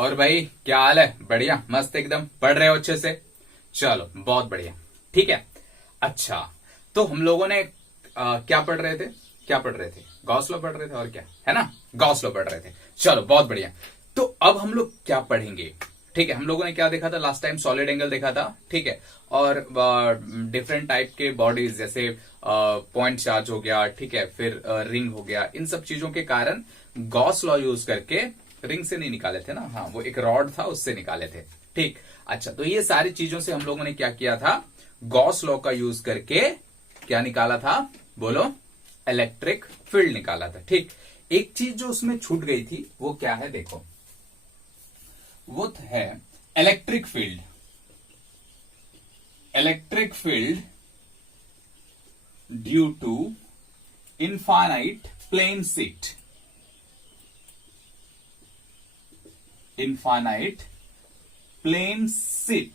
और भाई क्या हाल है? बढ़िया, मस्त एकदम। पढ़ रहे हो अच्छे से? चलो बहुत बढ़िया। ठीक है। अच्छा, तो हम लोगों ने क्या पढ़ रहे थे? गॉस लॉ पढ़ रहे थे, और क्या है ना, गॉस लॉ पढ़ रहे थे। चलो बहुत बढ़िया। तो अब हम लोग क्या पढ़ेंगे? ठीक है, हम लोगों ने क्या देखा था लास्ट टाइम? सॉलिड एंगल देखा था। ठीक है, और डिफरेंट टाइप के बॉडीज, जैसे पॉइंट चार्ज हो गया, ठीक है, फिर रिंग हो गया। इन सब चीजों के कारण गॉस लॉ यूज करके, रिंग से नहीं निकाले थे ना, हाँ, वो एक रॉड था उससे निकाले थे। ठीक। अच्छा, तो ये सारी चीजों से हम लोगों ने क्या किया था? गॉस लॉ का यूज करके क्या निकाला था? बोलो। इलेक्ट्रिक फील्ड निकाला था। ठीक। एक चीज जो उसमें छूट गई थी वो क्या है? देखो, वो है electric field. Electric field due to infinite plane sheet. Infinite plane sheet.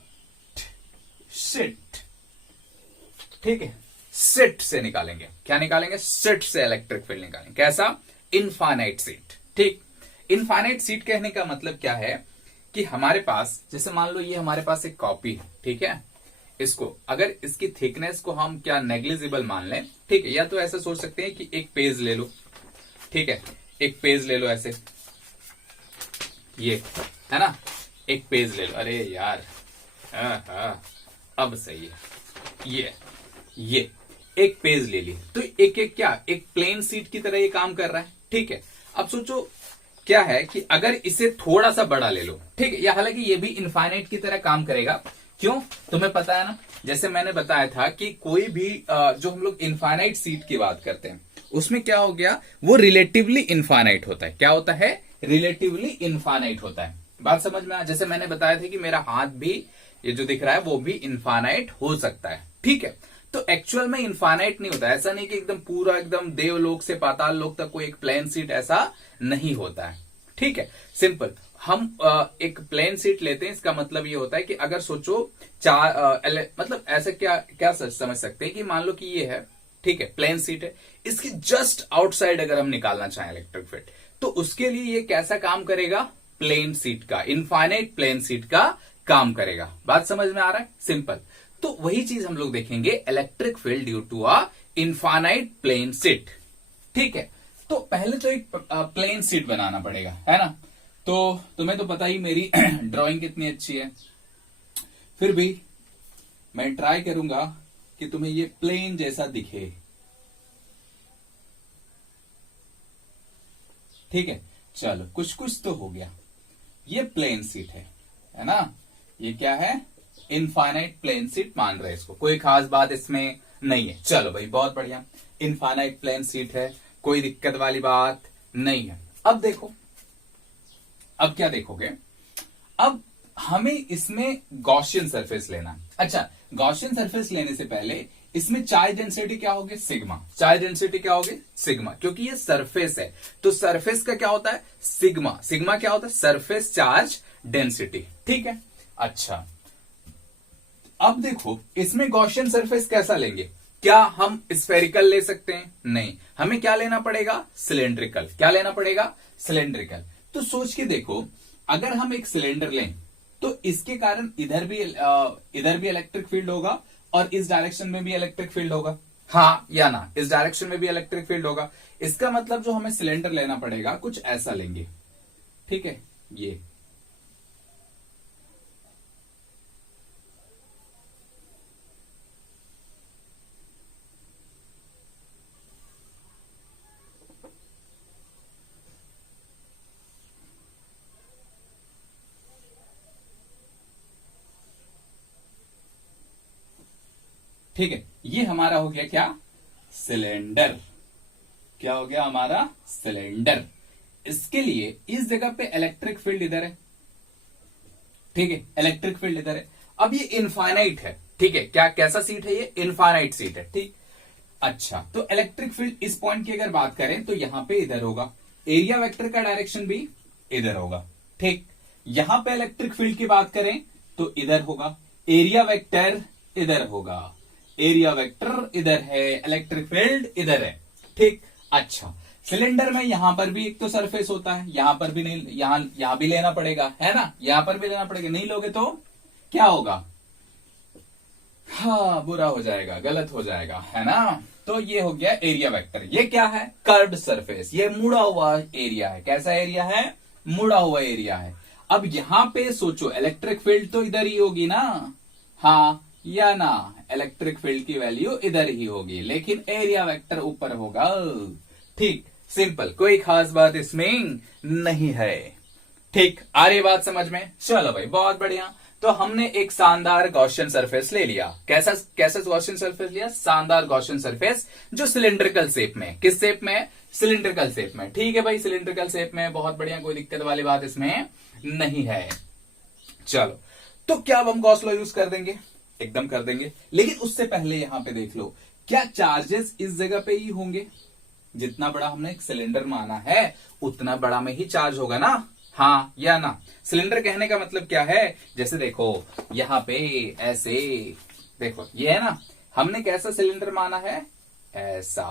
ठीक है, शीट से निकालेंगे। क्या निकालेंगे? शीट से इलेक्ट्रिक फील्ड निकालेंगे। कैसा? Infinite sheet. ठीक। इनफाइनाइट शीट कहने का मतलब क्या है कि हमारे पास, जैसे मान लो ये हमारे पास एक कॉपी है, ठीक है, इसको अगर इसकी थिकनेस को हम क्या नेग्लिजिबल मान लें, ठीक है, या तो ऐसा सोच सकते हैं कि एक पेज ले लो, ठीक है, एक पेज ले लो ऐसे, ये है ना, एक पेज ले लो। अरे यार, अब सही है। ये एक पेज ले ली, तो एक एक क्या, एक प्लेन शीट की तरह ये काम कर रहा है। ठीक है, अब सोचो क्या है कि अगर इसे थोड़ा सा बड़ा ले लो, ठीक है, या हालांकि ये भी इनफाइनाइट की तरह काम करेगा। क्यों? तुम्हें पता है ना, जैसे मैंने बताया था कि कोई भी जो हम लोग इनफाइनाइट शीट की बात करते हैं, उसमें क्या हो गया, वो रिलेटिवली इनफाइनाइट होता है। क्या होता है? रिलेटिवली इनफाइनाइट होता है। बात समझ में आ? जैसे मैंने बताया था कि मेरा हाथ भी, ये जो दिख रहा है, वो भी इनफाइनाइट हो सकता है। ठीक है, तो एक्चुअल में इनफाइनाइट नहीं होता। ऐसा नहीं कि एकदम पूरा, एकदम देवलोक से पाताल लोक तक कोई एक प्लेन शीट ऐसा नहीं होता है। ठीक है, सिंपल। हम एक प्लेन शीट लेते हैं, इसका मतलब ये होता है कि अगर सोचो मतलब ऐसा क्या क्या समझ सकते हैं कि मान लो कि ये है, ठीक है, प्लेन शीट है, इसकी जस्ट आउटसाइड अगर हम निकालना चाहें इलेक्ट्रिक फील्ड, तो उसके लिए ये कैसा काम करेगा? प्लेन शीट का, इनफाइनाइट प्लेन शीट का काम करेगा। बात समझ में आ रहा है? सिंपल। तो वही चीज हम लोग देखेंगे, electric field due to a infinite plane sheet. ठीक है, तो पहले तो एक प्लेन शीट बनाना पड़ेगा, है ना। तो तुम्हें तो पता ही मेरी ड्राइंग कितनी अच्छी है, फिर भी मैं ट्राई करूंगा कि तुम्हें ये प्लेन जैसा दिखे। ठीक है, चलो कुछ कुछ तो हो गया। ये प्लेन शीट है ना। ये क्या है? इनफाइनाइट प्लेन शीट मान रहे हैं इसको, कोई खास बात इसमें नहीं है। चलो भाई, बहुत बढ़िया, इनफाइनाइट प्लेन शीट है, कोई दिक्कत वाली बात नहीं है। अब देखो, अब क्या देखोगे? अब हमें इसमें गॉसियन सरफेस लेना है। अच्छा, गॉसियन सरफेस लेने से पहले इसमें चार्ज डेंसिटी क्या होगी? सिग्मा। चार्ज डेंसिटी क्या होगी? सिग्मा, क्योंकि ये सरफेस है, तो सरफेस का क्या होता है? सिग्मा। सिग्मा क्या होता है? Surface charge density. ठीक है, अच्छा, अब देखो इसमें गॉसियन सरफेस कैसा लेंगे? क्या हम स्फेरिकल ले सकते हैं? नहीं, हमें क्या लेना पड़ेगा? सिलेंड्रिकल। क्या लेना पड़ेगा? सिलेंड्रिकल। तो सोच के देखो, अगर हम एक सिलेंडर लें तो इसके कारण इधर भी इलेक्ट्रिक फील्ड होगा और इस डायरेक्शन में भी इलेक्ट्रिक फील्ड होगा, हाँ या ना? इस डायरेक्शन में भी इलेक्ट्रिक फील्ड होगा। इसका मतलब जो हमें सिलेंडर लेना पड़ेगा, कुछ ऐसा लेंगे। ठीक है, ये ठीक है, ये हमारा हो गया क्या? सिलेंडर। क्या हो गया हमारा? सिलेंडर। इसके लिए इस जगह पे इलेक्ट्रिक फील्ड इधर है, ठीक है, इलेक्ट्रिक फील्ड इधर है। अब ये इनफाइनाइट है, ठीक है, क्या कैसा सीट है? ये इनफाइनाइट सीट है। ठीक, अच्छा, तो इलेक्ट्रिक फील्ड इस पॉइंट की अगर बात करें तो यहां पे इधर होगा, एरिया वेक्टर का डायरेक्शन भी इधर होगा। ठीक, यहां पे इलेक्ट्रिक फील्ड की बात करें तो इधर होगा, एरिया वेक्टर इधर होगा, एरिया वेक्टर इधर है, इलेक्ट्रिक फील्ड इधर है। ठीक, अच्छा, सिलेंडर में यहां पर भी एक तो सरफेस होता है, यहां पर भी नहीं, यहां भी लेना पड़ेगा, है ना, यहां पर भी लेना पड़ेगा, नहीं लोगे तो क्या होगा, हाँ बुरा हो जाएगा, गलत हो जाएगा, है ना। तो ये हो गया एरिया वेक्टर। ये क्या है, कर्व्ड सरफेस, ये मुड़ा हुआ एरिया है। कैसा एरिया है, मुड़ा हुआ एरिया है। अब यहां पे सोचो इलेक्ट्रिक फील्ड तो इधर ही होगी ना, हाँ या ना, इलेक्ट्रिक फील्ड की वैल्यू इधर ही होगी, लेकिन एरिया वेक्टर ऊपर होगा। ठीक, सिंपल, कोई खास बात इसमें नहीं है। ठीक, आ रही बात समझ में, चलो भाई बहुत बढ़िया। तो हमने एक शानदार गॉसियन सरफेस ले लिया। कैसा कैसा गॉसियन सरफेस लिया, शानदार गॉसियन सरफेस जो सिलिंड्रिकल शेप में, किस शेप में, सिलिंड्रिकल शेप में। ठीक है भाई, सिलिंड्रिकल शेप में, बहुत बढ़िया, कोई दिक्कत वाली बात इसमें नहीं है। चलो, तो क्या अब हम गॉस लॉ यूज कर देंगे, एकदम कर देंगे, लेकिन उससे पहले यहां पे देख लो, क्या चार्जेस इस जगह पे ही होंगे, जितना बड़ा हमने एक सिलेंडर माना है उतना बड़ा में ही चार्ज होगा ना, हाँ या ना। सिलेंडर कहने का मतलब क्या है, जैसे देखो यहां पे ऐसे देखो, ये है ना, हमने कैसा सिलेंडर माना है, ऐसा,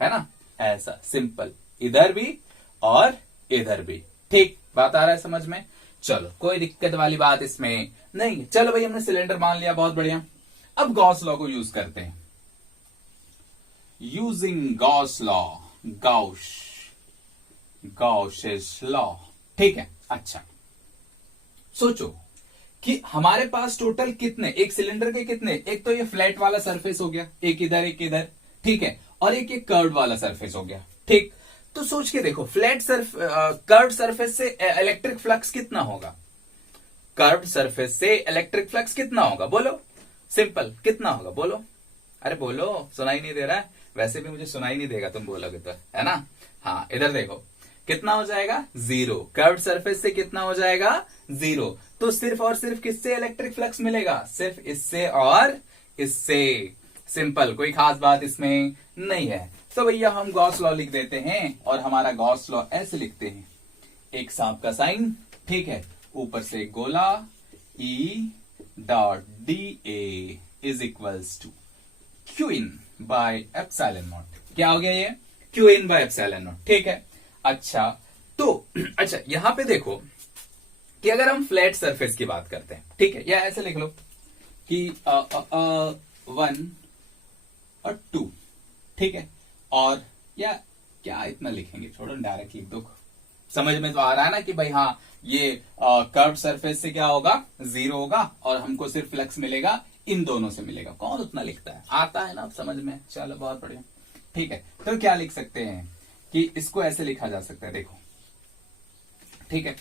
है ना, ऐसा सिंपल, इधर भी और इधर भी। ठीक, बात आ रहा है समझ में, चलो कोई दिक्कत वाली बात इसमें नहीं। चलो भाई, हमने सिलेंडर मान लिया, बहुत बढ़िया। अब गॉस लॉ को यूज करते हैं, using Gauss law, Gauss's law. ठीक है, अच्छा सोचो कि हमारे पास टोटल कितने, एक सिलेंडर के कितने, एक तो ये फ्लैट वाला सरफेस हो गया, एक इधर एक इधर, ठीक है, और एक कर्व्ड वाला सरफेस हो गया। ठीक, तो सोच के देखो, कर्व्ड सरफेस से इलेक्ट्रिक फ्लक्स कितना होगा, कर्व्ड सरफेस से इलेक्ट्रिक फ्लक्स कितना होगा, बोलो, सिंपल, कितना होगा बोलो, अरे बोलो, सुनाई नहीं दे रहा है, वैसे भी मुझे सुनाई नहीं देगा तुम बोलोगे तो, है ना। हाँ, इधर देखो कितना हो जाएगा, जीरो, कर्व्ड सरफेस से कितना हो जाएगा, जीरो। तो सिर्फ और सिर्फ किससे इलेक्ट्रिक फ्लक्स मिलेगा, सिर्फ इससे और इससे, सिंपल, कोई खास बात इसमें नहीं है। तो भैया हम गॉस लॉ लिख देते हैं, और हमारा गॉस लॉ ऐसे लिखते हैं, एक सांप का साइन, ठीक है, ऊपर से एक गोला, E dot D A is equals to Q in by epsilon naught. क्या हो गया ये, Q in by epsilon naught. ठीक है, अच्छा, तो अच्छा यहां पे देखो कि अगर हम फ्लैट सरफेस की बात करते हैं, ठीक है, या ऐसे लिख लो कि 1 और 2, ठीक है, और या क्या इतना लिखेंगे, छोड़ो डायरेक्ट लिख दो, समझ में तो आ रहा है ना कि भाई हाँ, ये कर्व सरफेस से क्या होगा, जीरो होगा, और हमको सिर्फ फ्लक्स मिलेगा इन दोनों से मिलेगा। कौन उतना लिखता है, आता है ना समझ में, चलो बहुत बढ़िया। ठीक है, तो क्या लिख सकते हैं कि इसको ऐसे लिखा जा सकता है, देखो, ठीक है,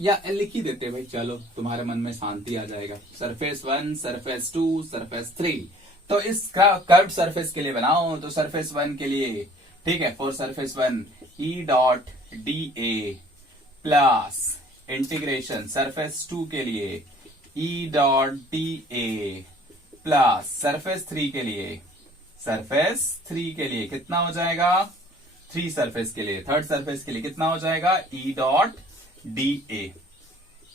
या लिख ही देते भाई, चलो तुम्हारे मन में शांति आ जाएगा, सरफेस 1, सरफेस 2, सरफेस 3। तो इस कर्व सरफेस के लिए बनाओ, तो सरफेस 1 के लिए, ठीक है, for surface 1 E dot D A plus integration surface 2 के लिए ई डॉट डी ए प्लस सरफेस 3 के लिए, सरफेस 3 के लिए कितना हो जाएगा, 3 सरफेस के लिए, थर्ड सरफेस के लिए कितना हो जाएगा, E dot D A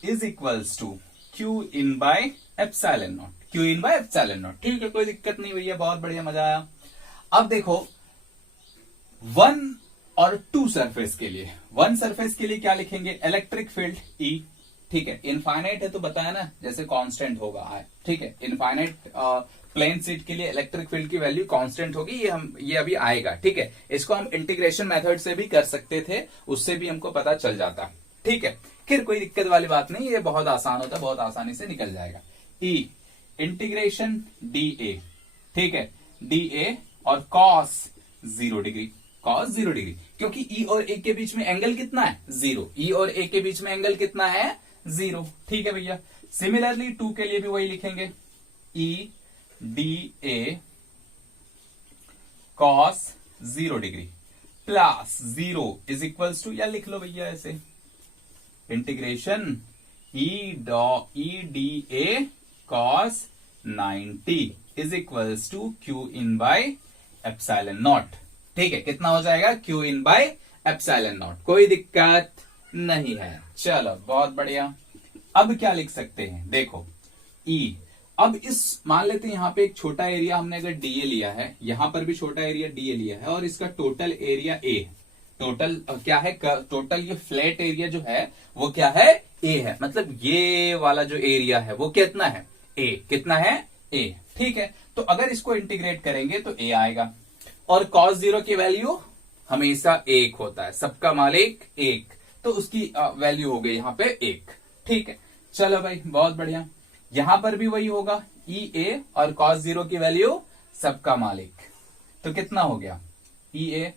is equals to Q in by epsilon naught, Q in by epsilon naught. ठीक है, कोई दिक्कत नहीं भैया, बहुत बढ़िया, मजा आया। अब देखो 1 और 2 सरफेस के लिए, 1 सरफेस के लिए क्या लिखेंगे, इलेक्ट्रिक फील्ड ई, ठीक है, इनफाइनाइट है तो बताया ना, जैसे कांस्टेंट होगा, ठीक है, इनफाइनाइट प्लेन शीट के लिए इलेक्ट्रिक फील्ड की वैल्यू कांस्टेंट होगी, ये अभी आएगा, ठीक है, इसको हम इंटीग्रेशन मेथड से भी कर सकते थे, उससे भी हमको पता चल जाता, ठीक है, फिर कोई दिक्कत वाली बात नहीं, ये बहुत आसान होता है, बहुत आसानी से निकल जाएगा। ई इंटीग्रेशन डी ए, ठीक है, डी ए और कॉस 0 डिग्री, कॉस 0 डिग्री, क्योंकि ई और ए के बीच में एंगल कितना है, 0, ई और ए के बीच में एंगल कितना है, 0। ठीक है भैया, सिमिलरली 2 के लिए भी वही लिखेंगे, E D A cos 0 degree plus 0 is equals to, या लिख लो भैया ऐसे, integration E D A cos 90 is equals to Q in by epsilon naught. ठीक है, कितना हो जाएगा, Q in by epsilon naught, कोई दिक्कत नहीं है। चलो बहुत बढ़िया, अब क्या लिख सकते हैं, देखो ई, अब इस मान लेते हैं यहां पे एक छोटा एरिया हमने अगर डीए लिया है, यहां पर भी छोटा एरिया डीए लिया है, और इसका टोटल एरिया ए, टोटल क्या है, टोटल ये फ्लैट एरिया जो है वो क्या है, ए है। मतलब ये वाला जो एरिया है वो कितना है, ए। कितना है, ए। ठीक है, तो अगर इसको इंटीग्रेट करेंगे तो ए आएगा। और cos 0 की वैल्यू हमेशा 1 होता है, सबका मालिक 1, तो उसकी वैल्यू हो गई यहां पे 1। ठीक है, चलो भाई बहुत बढ़िया। यहां पर भी वही होगा, ई ए और cos 0 की वैल्यू सबका मालिक, तो कितना हो गया, ई ए।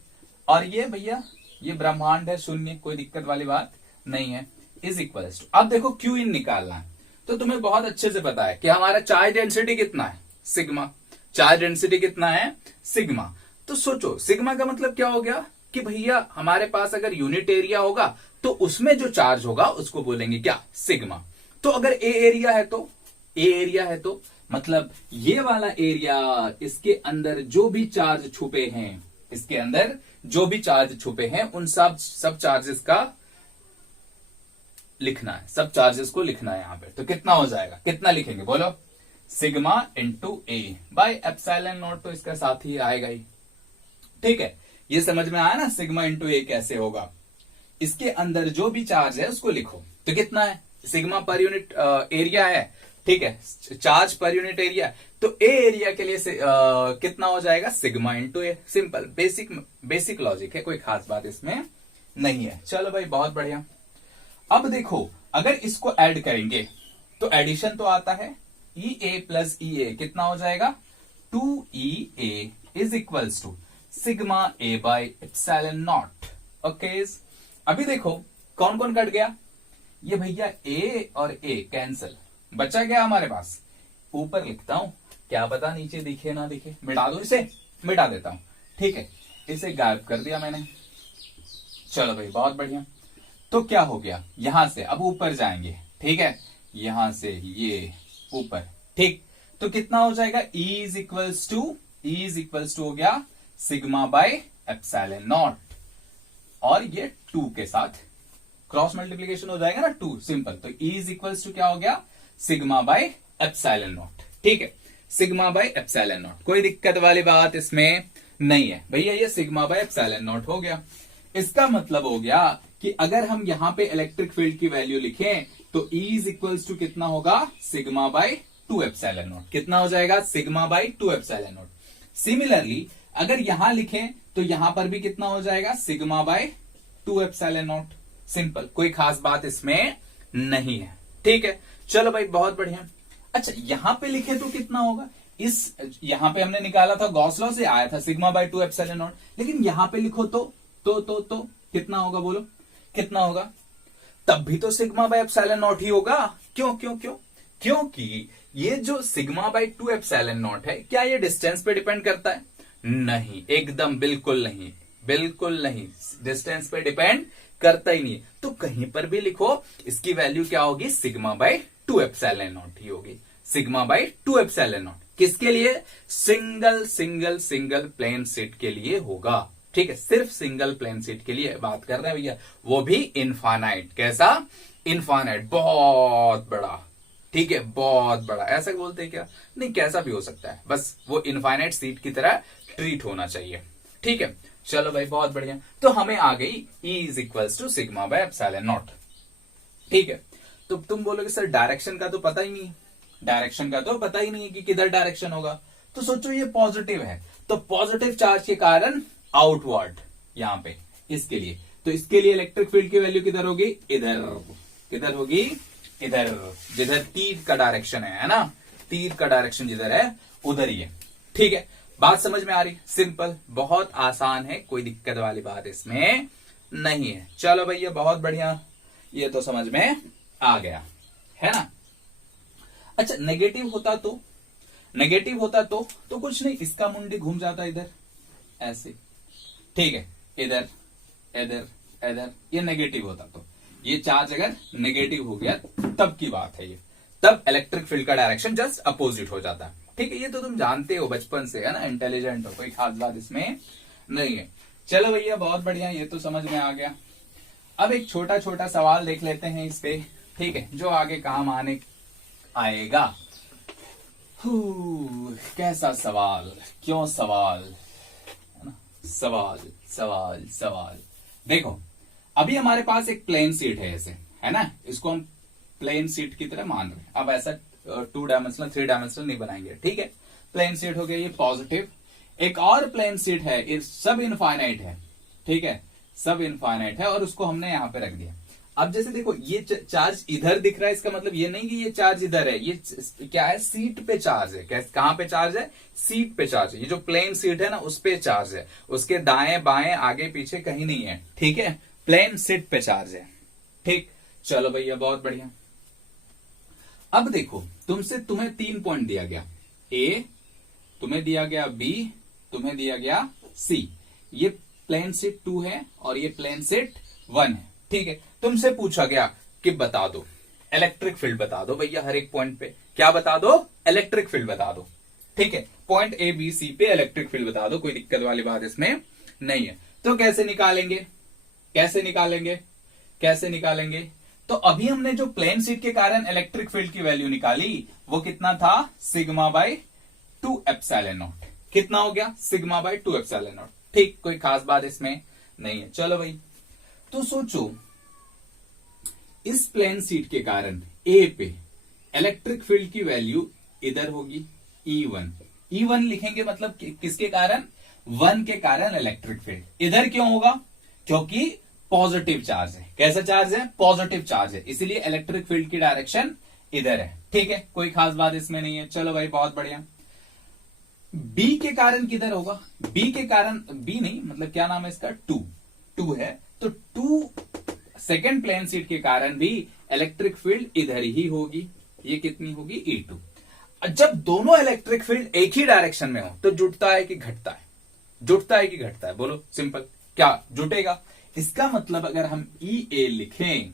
और ये भैया ये ब्रह्मांड है, शून्य, कोई दिक्कत वाली बात नहीं है, इज इक्वल्स टू। अब देखो क्यू इन निकालना है, तो तुम्हें बहुत अच्छे से पता है कि हमारा चार्ज डेंसिटी कितना है, सिग्मा। चार्ज डेंसिटी कितना है, सिग्मा। तो सोचो सिग्मा का मतलब क्या हो गया कि भैया हमारे पास अगर यूनिट एरिया होगा तो उसमें जो चार्ज होगा उसको बोलेंगे क्या, सिग्मा। तो अगर ए एरिया है तो, ए एरिया है तो मतलब ये वाला एरिया, इसके अंदर जो भी चार्ज छुपे हैं, इसके अंदर जो भी चार्ज छुपे हैं उन सब चार्जेस का लिखना है, सब चार्जेस को लिखना है यहां पे। तो कितना हो जाएगा, कितना लिखेंगे बोलो, sigma into A by epsilon naught, तो इसका साथ ही आएगा ही। ठीक है, ये समझ में आया ना, सिग्मा इंटू ए कैसे होगा। इसके अंदर जो भी चार्ज है उसको लिखो, तो कितना है, सिग्मा पर यूनिट एरिया है। ठीक है, चार्ज पर यूनिट एरिया, तो ए एरिया के लिए कितना हो जाएगा, सिग्मा इंटू ए। सिंपल बेसिक लॉजिक है, कोई खास बात इसमें नहीं है। चलो भाई बहुत बढ़िया। अब देखो अगर इसको ऐड करेंगे तो एडिशन तो आता है, ई ए प्लस ई ए कितना हो जाएगा, 2EA is equals to sigma A by epsilon naught. Okay, अभी देखो कौन कौन कट गया, ये भैया ए और ए कैंसिल, बचा गया हमारे पास, ऊपर लिखता हूं, क्या पता नीचे दिखे ना दिखे, मिटा दो इसे, मिटा देता हूं। ठीक है, इसे गायब कर दिया मैंने। चलो भाई बहुत बढ़िया। तो क्या हो गया, यहां से अब ऊपर जाएंगे, ठीक है, यहां से ये ऊपर, ठीक, तो कितना हो जाएगा, E इज इक्वल्स टू हो गया सिग्मा बाय एप्सिलॉन नॉट, और ये 2 के साथ क्रॉस मल्टीप्लीकेशन हो जाएगा ना, 2 सिंपल। तो E इज इक्वल्स टू क्या हो गया, सिग्मा बाय एप्सिलॉन नॉट। ठीक है, सिग्मा बाय एप्सिलॉन नॉट, कोई दिक्कत वाली बात इसमें नहीं है भैया, ये सिग्मा बाय एप्सिलॉन नॉट हो गया। इसका मतलब हो गया कि अगर हम यहां पे इलेक्ट्रिक फील्ड की वैल्यू लिखें तो E इज इक्वल्स टू कितना होगा, सिग्मा बाय 2 एप्सिलॉन नॉट। कितना हो जाएगा, sigma by 2 epsilon not. Similarly अगर यहां लिखें तो यहां पर भी कितना हो जाएगा, sigma by 2 epsilon naught. Simple, कोई खास बात इसमें नहीं है। ठीक है, चलो भाई बहुत बढ़िया। अच्छा यहां पे लिखे तो कितना होगा, इस यहां पे हमने निकाला था गॉस लॉ से आया था सिग्मा बाय 2 एप्सिलॉन नॉट, लेकिन यहां पे लिखो तो कितना होगा बोलो, कितना होगा, तब भी तो सिग्मा बाय एप्सिलॉन नॉट ही होगा। क्यों क्यों क्यों, क्योंकि ये जो सिग्मा बाय 2 एप्सिलॉन नॉट है, क्या ये डिस्टेंस पे डिपेंड करता है, नहीं, एकदम बिल्कुल नहीं, बिल्कुल नहीं, डिस्टेंस पे डिपेंड करता ही नहीं। तो कहीं पर भी लिखो इसकी वैल्यू क्या होगी, सिग्मा बाय 2 एप्सिलॉन नॉट ही होगी, सिग्मा बाय 2 एप्सिलॉन नॉट। किसके लिए, सिंगल प्लेन शीट के लिए होगा। ठीक है, सिर्फ सिंगल प्लेन शीट के लिए बात कर रहे हैं भैया, वो भी इनफाइनाइट। कैसा, इनफाइनाइट, बहुत बड़ा। ठीक है, बहुत बड़ा, ऐसा बोलते हैं क्या, नहीं कैसा भी हो सकता है, बस वो इनफाइनाइट शीट की तरह ट्रीट होना चाहिए। ठीक है, चलो भाई बहुत बढ़िया। तो हमें आ गई E is equals to sigma by epsilon naught. ठीक है, तो तुम बोलोगे सर डायरेक्शन का तो पता ही नहीं, डायरेक्शन का तो पता ही नहीं है कि किधर डायरेक्शन होगा। तो सोचो ये पॉजिटिव है, तो पॉजिटिव चार्ज के कारण आउटवर्ड यहां पे, इसके लिए, तो इसके लिए इलेक्ट्रिक फील्ड की वैल्यू किधर होगी, इधर, किधर होगी, इधर, जिधर तीर का डायरेक्शन है ना, तीर का डायरेक्शन जिधर है उधर ही है। ठीक है, बात समझ में आ रही, सिंपल, बहुत आसान है, कोई दिक्कत वाली बात इसमें नहीं है। चलो भैया बहुत बढ़िया, ये तो समझ में आ गया है ना। अच्छा नेगेटिव होता तो कुछ नहीं, इसका मुंडी घूम जाता इधर ऐसे, ठीक है, इधर इधर इधर, ये नेगेटिव होता तो, ये चार्ज अगर नेगेटिव हो गया तब की बात है ये, तब इलेक्ट्रिक फील्ड का डायरेक्शन जस्ट अपोजिट हो जाता है। ठीक है, ये तो तुम जानते हो बचपन से, है ना, इंटेलिजेंट हो, कोई खास बात इसमें नहीं है। चलो भैया बहुत बढ़िया, ये तो समझ में आ गया। अब एक छोटा छोटा सवाल देख लेते हैं इस पे, ठीक है, जो आगे काम आने आएगा। कैसा सवाल, क्यों सवाल, है ना, सवाल सवाल सवाल, देखो अभी हमारे पास एक प्लेन शीट है ऐसे, है ना, इसको हम प्लेन शीट की तरह मान रहे हैं। अब ऐसा 2 डायमेंशनल 3 डायमेंशनल नहीं बनाएंगे, ठीक है। प्लेन शीट हो गया ये पॉजिटिव। एक और प्लेन शीट है, ये सब इनफाइनाइट है, ठीक है, सब इनफाइनाइट है, और उसको हमने यहां पे रख दिया। अब जैसे देखो ये चार्ज इधर दिख रहा है, इसका मतलब ये नहीं कि ये चार्ज इधर है, ये क्या है, सीट पे चार्ज है। कहां पे चार्ज है, सीट पे चार्ज है। ये जो प्लेन सीट है ना उस पे चार्ज है, उसके दाएं बाएं आगे पीछे कहीं नहीं है, ठीक है, प्लेन सीट पे चार्ज है। ठीक, चलो भैया बहुत बढ़िया। अब देखो तुम्हें 3 पॉइंट दिया गया, ए तुम्हें दिया गया, बी तुम्हें दिया गया, सी। ये प्लेन सीट 2 है और ये प्लेन सीट 1 है, ठीक है। तुमसे पूछा गया कि बता दो इलेक्ट्रिक फील्ड, बता दो भैया हर एक पॉइंट पे। क्या बता दो, इलेक्ट्रिक फील्ड बता दो, ठीक है। पॉइंट ए बी सी पे इलेक्ट्रिक फील्ड बता दो, कोई दिक्कत वाली बात इसमें नहीं है। तो कैसे निकालेंगे, कैसे निकालेंगे, कैसे निकालेंगे? तो अभी हमने जो प्लेन सीट के कारण इलेक्ट्रिक फील्ड की वैल्यू निकाली वो कितना था, सिग्मा बाय 2 एप्सिलॉन नॉट। कितना हो गया, सिग्मा बाय 2 एप्सिलॉन नॉट। ठीक, कोई खास बात इसमें नहीं है। चलो भाई, तो सोचो इस प्लेन सीट के कारण ए पे इलेक्ट्रिक फील्ड की वैल्यू इधर होगी E1। E1 लिखेंगे मतलब किसके कारण, 1 के कारण इलेक्ट्रिक फील्ड। इधर क्यों होगा, क्योंकि पॉजिटिव चार्ज है। कैसा चार्ज है, पॉजिटिव चार्ज है, इसीलिए इलेक्ट्रिक फील्ड की डायरेक्शन इधर है, ठीक है, कोई खास बात इसमें नहीं है। चलो भाई बहुत बढ़िया। बी के कारण किधर होगा, बी के कारण, बी नहीं मतलब क्या नाम है इसका, 2 है, तो 2 सेकेंड प्लेन सीट के कारण भी इलेक्ट्रिक फील्ड इधर ही होगी। ये कितनी होगी, E2। जब दोनों इलेक्ट्रिक फील्ड एक ही डायरेक्शन में हो तो जुटता है कि घटता है, जुटता है कि घटता है, बोलो सिंपल, क्या जुटेगा। इसका मतलब अगर हम EA लिखें,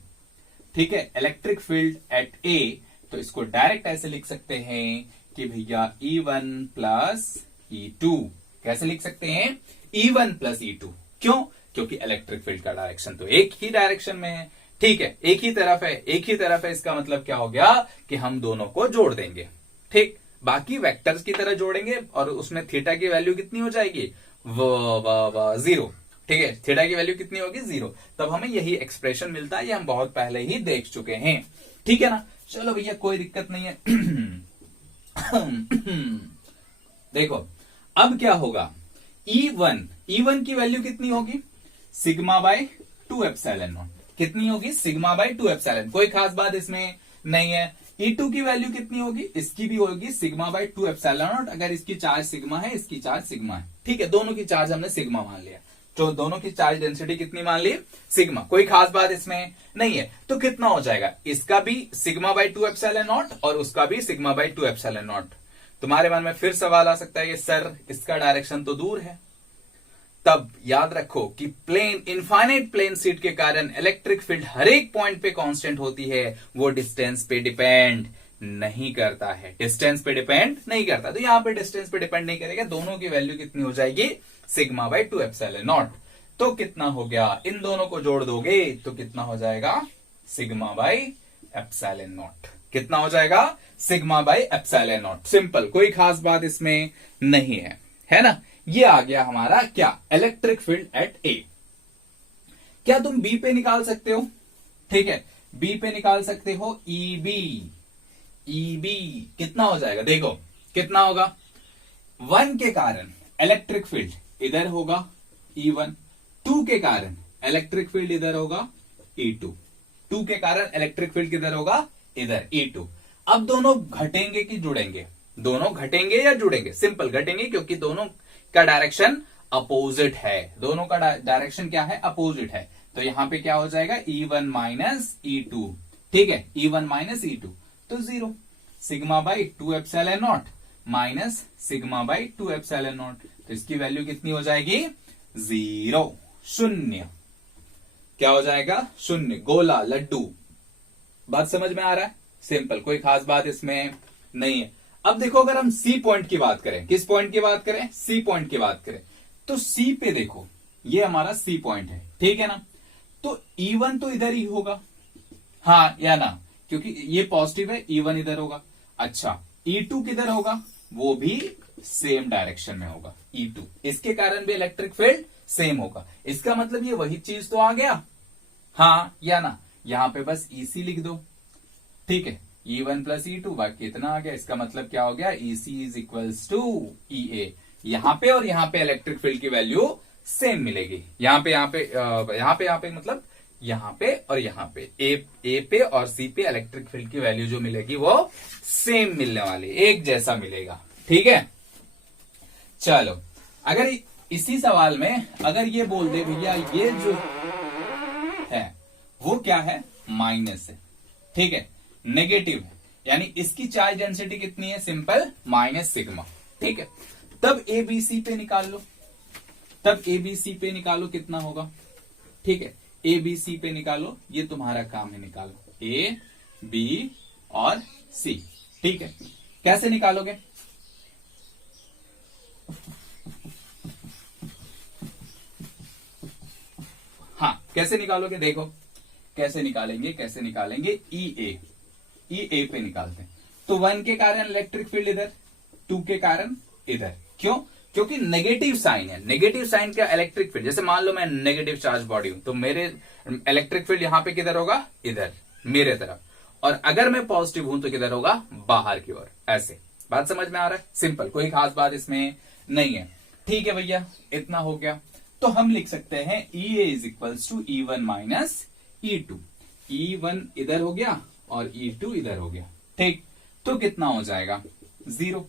ठीक है, इलेक्ट्रिक फील्ड एट ए, तो इसको डायरेक्ट ऐसे लिख सकते हैं कि भैया E1 प्लस E2। कैसे लिख सकते हैं, E1 प्लस E2। क्यों, क्योंकि इलेक्ट्रिक फील्ड का डायरेक्शन तो एक ही डायरेक्शन में है, ठीक है, एक ही तरफ है, एक ही तरफ है। इसका मतलब क्या हो गया कि हम दोनों को जोड़ देंगे, ठीक, बाकी वेक्टर्स की तरह जोड़ेंगे और उसमें थीटा की वैल्यू कितनी हो जाएगी, वो 0, ठीक है, थीटा की वैल्यू कितनी होगी, 0। तब हमें यही एक्सप्रेशन मिलता है, ये हम बहुत पहले ही देख चुके हैं, ठीक है ना। चलो भैया कोई दिक्कत नहीं है। देखो अब क्या होगा, E1 की वैल्यू कितनी होगी, सिग्मा बाय 2 एप्सिलॉन नॉट। कितनी होगी, सिग्मा बाय 2 एप्सिलॉन। कोई खास बात इसमें नहीं है। E2 की वैल्यू कितनी होगी, इसकी भी होगी सिग्मा बाय 2 एप्सिलॉन नॉट। अगर इसकी चार्ज सिग्मा है, इसकी चार्ज सिग्मा है, ठीक है, दोनों की चार्ज हमने सिग्मा मान लिया, तो दोनों की चार्ज डेंसिटी कितनी मान ली, सिग्मा। कोई खास बात इसमें नहीं है। तो कितना हो जाएगा, इसका भी सिग्मा बाय 2 एप्सिलॉन नॉट और उसका भी सिग्मा बाय 2 एप्सिलॉन नॉट। तुम्हारे मन में फिर सवाल आ सकता है कि सर इसका डायरेक्शन तो दूर है। तब याद रखो कि प्लेन, इनफाइनाइट प्लेन सीट के कारण इलेक्ट्रिक फील्ड हर एक पॉइंट पे कांस्टेंट होती है, वो डिस्टेंस पे डिपेंड नहीं करता है, डिस्टेंस पे डिपेंड नहीं करता। तो यहां पे डिस्टेंस पे डिपेंड नहीं करेगा, दोनों की वैल्यू कितनी हो जाएगी, सिग्मा बाय 2 एप्सिलॉन नॉट। तो कितना हो गया, इन दोनों को जोड़ दोगे तो कितना हो जाएगा, सिग्मा बाय एप्सिलॉन नॉट। कितना हो जाएगा, sigma by epsilon naught. Simple, कोई खास बात इसमें नहीं है ना। ये आ गया हमारा क्या, इलेक्ट्रिक फील्ड एट ए। क्या तुम बी पे निकाल सकते हो, ठीक है, बी पे निकाल सकते हो ईबी कितना हो जाएगा, देखो कितना होगा, 1 के कारण इलेक्ट्रिक फील्ड इधर होगा E1, 2 के कारण इलेक्ट्रिक फील्ड इधर होगा E2, 2 के कारण इलेक्ट्रिक फील्ड किधर होगा, इधर E2। अब दोनों घटेंगे कि जुड़ेंगे, दोनों घटेंगे या जुड़ेंगे, सिंपल घटेंगे, क्योंकि दोनों का डायरेक्शन अपोजिट है, दोनों का डायरेक्शन क्या है, अपोजिट है। तो यहां पे क्या हो जाएगा, E1 माइनस E2, ठीक है, E1 माइनस E2, तो 0। Sigma by 2 epsilon not minus sigma by 2 epsilon naught, तो इसकी वैल्यू कितनी हो जाएगी, 0, शून्य। क्या हो जाएगा, शून्य, गोला लड्डू। बात समझ में आ रहा है, सिंपल, कोई खास बात इसमें नहीं है। अब देखो अगर हम सी पॉइंट की बात करें, किस पॉइंट की बात करें, सी पॉइंट की बात करें, तो सी पे देखो ये हमारा सी पॉइंट है, ठीक है ना। तो E1 तो इधर ही होगा, हाँ या ना, क्योंकि ये पॉजिटिव है, E1 इधर होगा। अच्छा, E2 किधर होगा, वो भी सेम डायरेक्शन में होगा, E2। इसके कारण भी इलेक्ट्रिक फील्ड सेम होगा। इसका मतलब ये वही चीज तो आ गया, हाँ या ना। यहां पे बस EC लिख दो, ठीक है, E1 प्लस E2 बाकी इतना आ गया। इसका मतलब क्या हो गया, EC is equals to EA। यहां पे और यहां पे इलेक्ट्रिक फील्ड की वैल्यू सेम मिलेगी। यहां पे मतलब यहां पे और यहां पे ए पे और सी पे इलेक्ट्रिक फील्ड की वैल्यू जो मिलेगी वो सेम मिलने वाली, एक जैसा मिलेगा, ठीक है। चलो, अगर इसी सवाल में अगर ये बोल दे भैया ये जो है वो क्या है, माइनस है, ठीक है, नेगेटिव है, यानी इसकी चार्ज डेंसिटी कितनी है, सिंपल माइनस सिग्मा, ठीक है। तब ABC पे निकाल लो, तब ABC पे निकालो कितना होगा, ठीक है, ABC पे निकालो, ये तुम्हारा काम है, निकालो A, B और C, ठीक है। कैसे निकालोगे, हाँ कैसे निकालोगे, देखो कैसे निकालेंगे, EA पे निकालते हैं। तो 1 के कारण इलेक्ट्रिक फील्ड इधर, 2 के कारण इधर, क्यों, क्योंकि नेगेटिव साइन है। नेगेटिव साइन का इलेक्ट्रिक फील्ड, जैसे मान लो मैं नेगेटिव चार्ज बॉडी हूं तो मेरे इलेक्ट्रिक फील्ड यहां पे किधर होगा, इधर मेरे तरफ, और अगर मैं पॉजिटिव हूं तो किधर होगा, बाहर की ओर। ऐसे बात समझ में आ रहा है, सिंपल, कोई खास बात इसमें नहीं है, ठीक है भैया, इतना हो गया। तो हम लिख सकते हैं EA is equals to E1 minus E2। E1 इधर हो गया और E2 इधर हो गया, ठीक। तो कितना हो जाएगा, 0।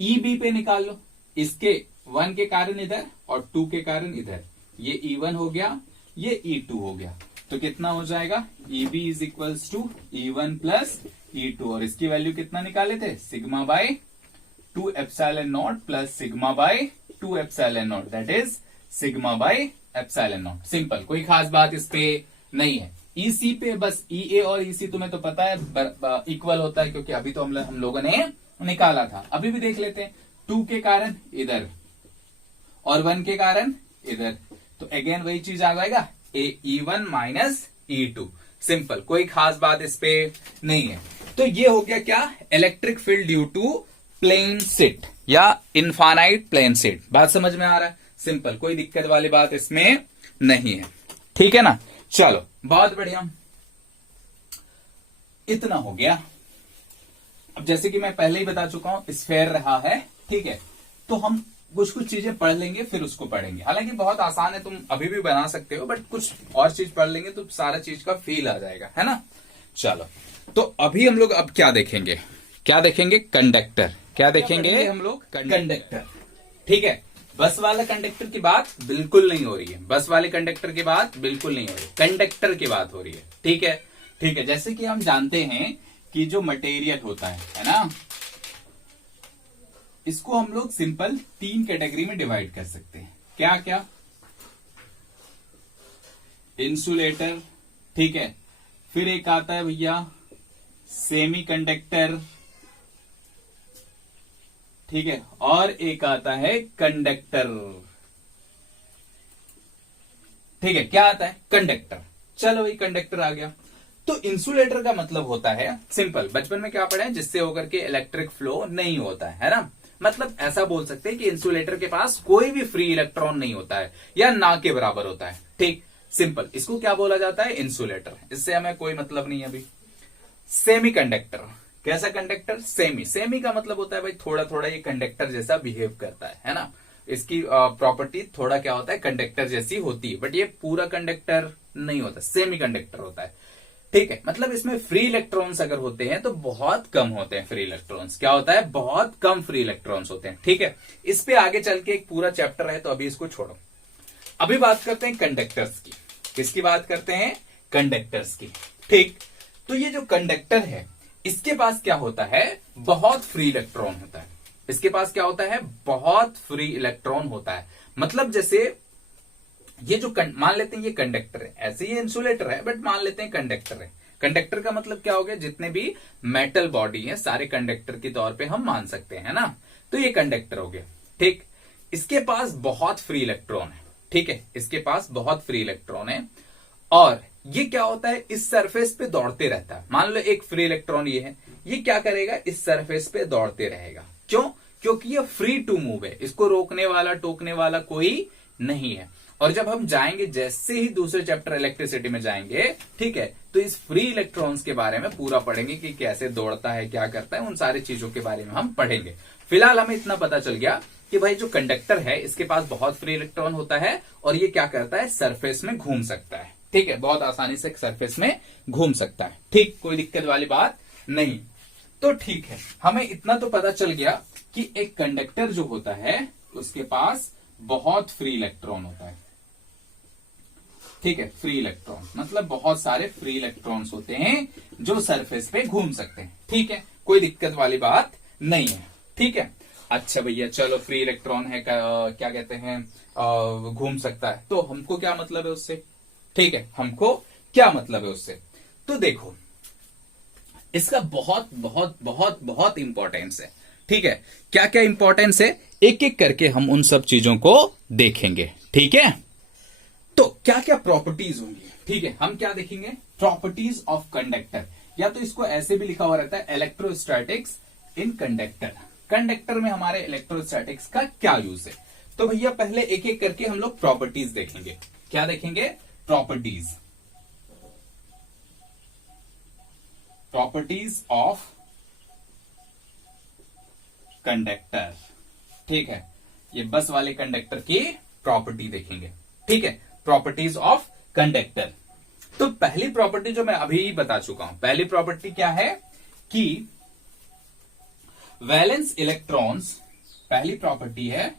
EB पे निकाल लो, इसके 1 के कारण इधर और 2 के कारण इधर, ये E1 हो गया, ये E2 हो गया, तो कितना हो जाएगा, EB is equals to E1 plus E2, और इसकी वैल्यू कितना निकाले थे, sigma by 2 epsilon naught plus sigma by 2 epsilon naught, that is sigma by epsilon naught. Simple, कोई खास बात इस पे नहीं है। EC पे बस EA और EC तुम्हें तो पता है इक्वल होता है, क्योंकि अभी तो हम लोगों ने निकाला था। अभी भी देख लेते हैं, 2 के कारण इधर और 1 के कारण इधर, तो अगेन वही चीज आ जाएगा, E1 माइनस E2। सिंपल, कोई खास बात इस पे नहीं है। तो ये हो गया क्या, electric field due to plane sheet या इनफाइनाइट प्लेन शीट। बात समझ में आ रहा है, सिंपल, कोई दिक्कत वाली बात इसमें नहीं है, ठीक है ना। चलो बहुत बढ़िया, इतना हो गया। अब जैसे कि मैं पहले ही बता चुका हूं, स्फेयर रहा है, ठीक है, तो हम कुछ चीजें पढ़ लेंगे फिर उसको पढ़ेंगे। हालांकि बहुत आसान है, तुम अभी भी बना सकते हो, बट कुछ और चीज पढ़ लेंगे तो सारा चीज का फील आ जाएगा, है ना। चलो, तो अभी हम लोग अब क्या देखेंगे, कंडक्टर। क्या देखेंगे हम लोग, कंडक्टर, ठीक है। बस वाला कंडक्टर की बात बिल्कुल नहीं हो रही है, बस वाले कंडक्टर की बात बिल्कुल नहीं हो रही, कंडक्टर की बात हो रही है, ठीक है, ठीक है। जैसे कि हम जानते हैं कि जो मटेरियल होता है ना, इसको हम लोग सिंपल 3 कैटेगरी में डिवाइड कर सकते हैं। क्या क्या, इंसुलेटर, ठीक है, फिर एक आता है भैया सेमी कंडक्टर, ठीक है, और एक आता है कंडक्टर, ठीक है। क्या आता है, कंडक्टर। चलो भाई, कंडक्टर आ गया। तो इंसुलेटर का मतलब होता है, सिंपल, बचपन में क्या पढ़े, जिससे होकर के इलेक्ट्रिक फ्लो नहीं होता है ना। मतलब ऐसा बोल सकते हैं कि इंसुलेटर के पास कोई भी फ्री इलेक्ट्रॉन नहीं होता है, या ना के बराबर होता है, ठीक, सिंपल। इसको क्या बोला जाता है, इंसुलेटर। इससे हमें कोई मतलब नहीं है अभी। सेमी कंडक्टर, कैसा कंडक्टर, सेमी का मतलब होता है भाई थोड़ा थोड़ा ये कंडक्टर जैसा बिहेव करता है ना। इसकी प्रॉपर्टी थोड़ा क्या होता है, कंडक्टर जैसी होती है, बट ये पूरा कंडक्टर नहीं होता, सेमी कंडक्टर होता है, ठीक है। मतलब इसमें फ्री इलेक्ट्रॉन्स अगर होते हैं तो बहुत कम होते हैं फ्री इलेक्ट्रॉन्स। क्या होता है, बहुत कम फ्री इलेक्ट्रॉन्स होते हैं, ठीक है। इस पे आगे चल के एक पूरा चैप्टर है, तो अभी इसको छोड़ो। अभी बात करते हैं कंडक्टर्स की। किसकी बात करते हैं, कंडक्टर्स की, ठीक। तो ये जो कंडक्टर है, इसके पास क्या होता है, बहुत फ्री इलेक्ट्रॉन होता है। इसके पास क्या होता है, बहुत फ्री इलेक्ट्रॉन होता है। मतलब जैसे ये जो मान लेते हैं ये कंडक्टर है, ऐसे ये इंसुलेटर है, बट मान लेते हैं कंडक्टर है। कंडक्टर का मतलब क्या हो गया, जितने भी मेटल बॉडी है सारे कंडक्टर के तौर पे हम मान सकते हैं ना। तो ये कंडक्टर हो गया, ठीक। इसके पास बहुत फ्री इलेक्ट्रॉन है, ठीक है, इसके पास बहुत फ्री इलेक्ट्रॉन है, और ये क्या होता है, इस सरफेस पे दौड़ते रहता है। मान लो एक फ्री इलेक्ट्रॉन ये है, ये क्या करेगा, इस सरफेस पे दौड़ते रहेगा। क्यों, क्योंकि ये फ्री टू मूव है, इसको रोकने वाला टोकने वाला कोई नहीं है। और जब हम जाएंगे जैसे ही दूसरे चैप्टर इलेक्ट्रिसिटी में जाएंगे, ठीक है, तो इस फ्री इलेक्ट्रॉन्स के बारे में पूरा पढ़ेंगे कि कैसे दौड़ता है, क्या करता है, उन सारी चीजों के बारे में हम पढ़ेंगे। फिलहाल हमें इतना पता चल गया कि भाई जो कंडक्टर है इसके पास बहुत फ्री इलेक्ट्रॉन होता है और ये क्या करता है, सरफेस में घूम सकता है। ठीक है, बहुत आसानी से सरफेस में घूम सकता है। ठीक, कोई दिक्कत वाली बात नहीं। तो ठीक है, हमें इतना तो पता चल गया कि एक कंडक्टर जो होता है उसके पास बहुत फ्री इलेक्ट्रॉन होता है। ठीक है, फ्री इलेक्ट्रॉन मतलब बहुत सारे फ्री इलेक्ट्रॉन्स होते हैं जो सरफेस पे घूम सकते हैं। ठीक है, कोई दिक्कत वाली बात नहीं है। ठीक है, अच्छा भैया चलो फ्री इलेक्ट्रॉन है, क्या कहते हैं, घूम सकता है, तो हमको क्या मतलब है उससे? ठीक है, हमको क्या मतलब है उससे? तो देखो, इसका बहुत बहुत बहुत बहुत इंपॉर्टेंस है। ठीक है, क्या क्या इंपॉर्टेंस है, एक एक करके हम उन सब चीजों को देखेंगे। ठीक है, तो क्या क्या प्रॉपर्टीज होंगी? ठीक है, हम क्या देखेंगे, प्रॉपर्टीज ऑफ कंडक्टर, या तो इसको ऐसे भी लिखा हुआ रहता है इलेक्ट्रोस्टैटिक्स इन कंडक्टर। कंडक्टर में हमारे इलेक्ट्रोस्टैटिक्स का क्या यूज है? तो भैया पहले एक एक करके हम लोग प्रॉपर्टीज देखेंगे। क्या देखेंगे? Properties, properties of conductor. ठीक है, ये बस वाले कंडक्टर की प्रॉपर्टी देखेंगे। ठीक है, प्रॉपर्टीज ऑफ कंडक्टर। तो पहली प्रॉपर्टी जो मैं अभी बता चुका हूं, पहली प्रॉपर्टी क्या है कि वैलेंस इलेक्ट्रॉन्स, पहली प्रॉपर्टी है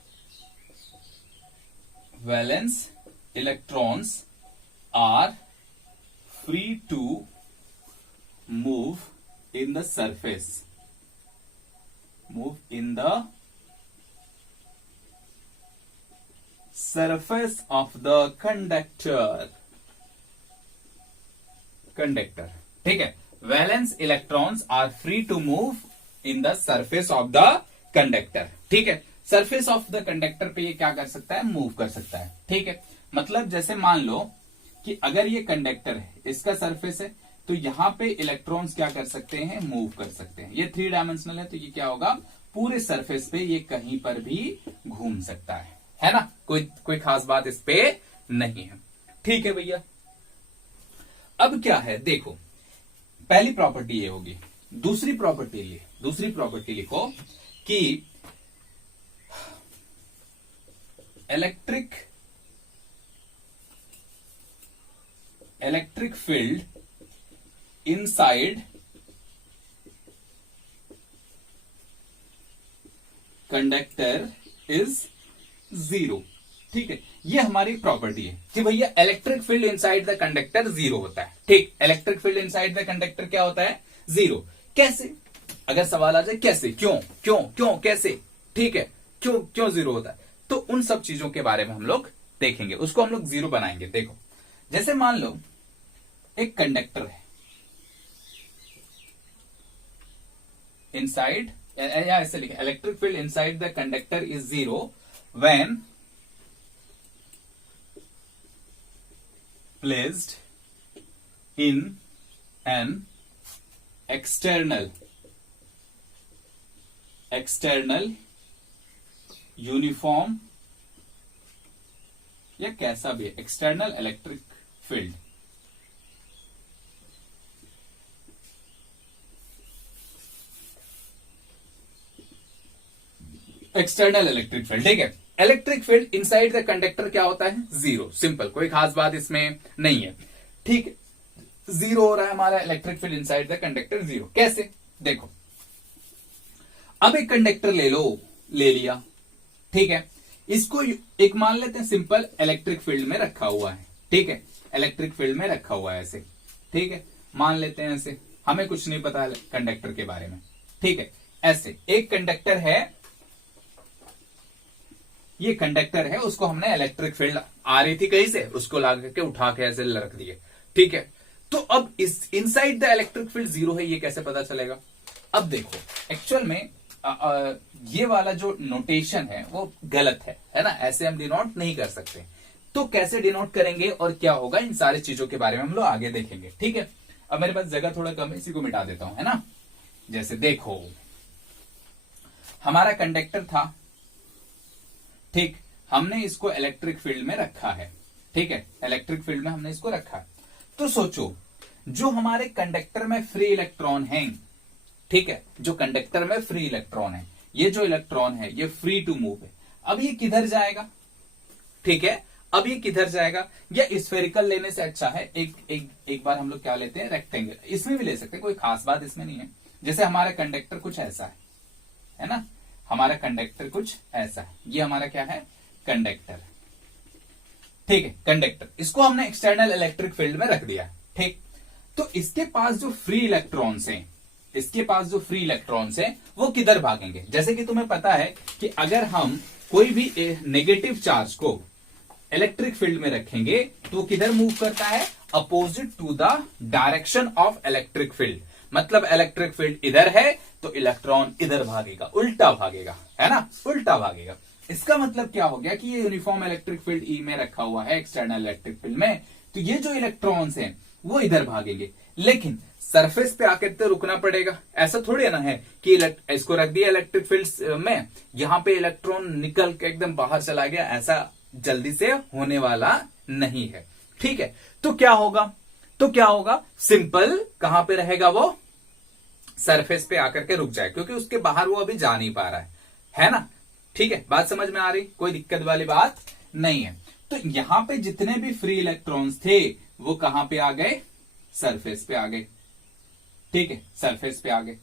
valence electrons are free to move in the surface, move in the surface of the conductor। ठीक है, valence electrons are free to move in the surface of the conductor. ठीक है, surface of the conductor पे ये क्या कर सकता है, मूव कर सकता है। ठीक है, मतलब जैसे मान लो कि अगर ये कंडक्टर है, इसका सरफेस है, तो यहां पे इलेक्ट्रॉन्स क्या कर सकते हैं, मूव कर सकते हैं। ये 3 डायमेंशनल है, तो ये क्या होगा, पूरे सरफेस पे ये कहीं पर भी घूम सकता है ना? कोई खास बात इस पे नहीं है। ठीक है भैया, अब क्या है देखो, पहली प्रॉपर्टी ये होगी। दूसरी प्रॉपर्टी लिखो कि electric field inside conductor is 0। ठीक है, ये हमारी प्रॉपर्टी है कि भैया electric field inside the conductor 0 होता है। ठीक, electric field inside the conductor क्या होता है, 0। कैसे? अगर सवाल आ जाए कैसे, क्यों कैसे, ठीक है, क्यों 0 होता है, तो उन सब चीजों के बारे में हम लोग देखेंगे, उसको हम लोग 0 बनाएंगे। देखो, जैसे मान लो एक कंडक्टर है, inside, या ऐसे लिखे, electric field inside the conductor is 0 when placed in an external uniform, या कैसा भी external electric field. External electric field, ठीक है, electric field inside the conductor क्या होता है, 0। सिंपल, कोई खास बात इसमें नहीं है। ठीक है, 0 हो रहा है हमारा electric field inside the conductor 0। कैसे? देखो, अब एक कंडक्टर ले लिया, ठीक है, इसको एक मान लेते हैं सिंपल इलेक्ट्रिक फील्ड में रखा हुआ है। ठीक है, इलेक्ट्रिक फील्ड में रखा हुआ है ऐसे। ठीक है, मान लेते हैं ऐसे, हमें कुछ नहीं पता कंडक्टर के बारे में। ठीक है, ऐसे एक कंडक्टर है, ये कंडक्टर है, उसको हमने इलेक्ट्रिक फील्ड आ रही थी कहीं से, उसको ला करके उठा के ऐसे रख दिए। ठीक है, तो अब इस इनसाइड द इलेक्ट्रिक फील्ड 0 है, ये कैसे पता चलेगा? अब देखो, एक्चुअल में ये वाला जो नोटेशन है वो गलत है ना, ऐसे हम डिनोट नहीं कर सकते। तो कैसे डिनोट करेंगे और क्या होगा, इन सारी चीजों के बारे में हम लोग आगे देखेंगे। ठीक है, अब मेरे पास जगह थोड़ा कम है, इसी को मिटा देता हूं, है ना। जैसे देखो, हमारा कंडक्टर था, ठीक, हमने इसको इलेक्ट्रिक फील्ड में रखा है, ठीक है, इलेक्ट्रिक फील्ड में हमने इसको रखा है। तो सोचो जो हमारे कंडक्टर में फ्री इलेक्ट्रॉन हैं, ठीक है, जो कंडक्टर में फ्री इलेक्ट्रॉन है, ये जो इलेक्ट्रॉन है ये फ्री टू मूव है। अब ये किधर जाएगा, ठीक है, अब ये किधर जाएगा, या स्फेरिकल लेने से अच्छा है एक बार हम लोग क्या लेते हैं, रेक्टेंगल, इसमें भी ले सकते हैं, कोई खास बात इसमें नहीं है। जैसे हमारा कंडक्टर कुछ ऐसा है ना, हमारा कंडक्टर कुछ ऐसा है, ये हमारा क्या है, कंडक्टर, ठीक है, कंडक्टर, इसको हमने एक्सटर्नल इलेक्ट्रिक फील्ड में रख दिया, ठीक। तो इसके पास जो फ्री इलेक्ट्रॉन्स हैं, इसके पास जो फ्री इलेक्ट्रॉन्स हैं वो किधर भागेंगे। जैसे कि तुम्हें पता है कि अगर हम कोई भी नेगेटिव चार्ज को इलेक्ट्रिक फील्ड में रखेंगे तो किधर मूव करता है, opposite to the direction of electric field. मतलब इलेक्ट्रिक फील्ड इधर है तो इलेक्ट्रॉन इधर भागेगा, उल्टा भागेगा, है ना, उल्टा भागेगा। इसका मतलब क्या हो गया कि ये यूनिफॉर्म इलेक्ट्रिक फील्ड ई में रखा हुआ है एक्सटर्नल इलेक्ट्रिक फील्ड में, तो ये जो इलेक्ट्रॉन्स हैं वो इधर भागेंगे। लेकिन सरफेस पे आकर तो रुकना पड़ेगा, ऐसा थोड़ी ना है कि इसको रख दिया इलेक्ट्रिक फील्ड में, यहां पे इलेक्ट्रॉन निकल के एकदम बाहर चला गया, ऐसा जल्दी से होने वाला नहीं है, ठीक है। तो क्या होगा, सिंपल कहां पे रहेगा, वो सरफेस पे आकर के रुक जाए, क्योंकि उसके बाहर वो अभी जा नहीं पा रहा है ना, ठीक है, बात समझ में आ रही, कोई दिक्कत वाली बात नहीं है। तो यहां पे जितने भी फ्री इलेक्ट्रॉन्स थे वो कहां पे आ गए, सरफेस पे आ गए, ठीक है, सरफेस पे आ गए।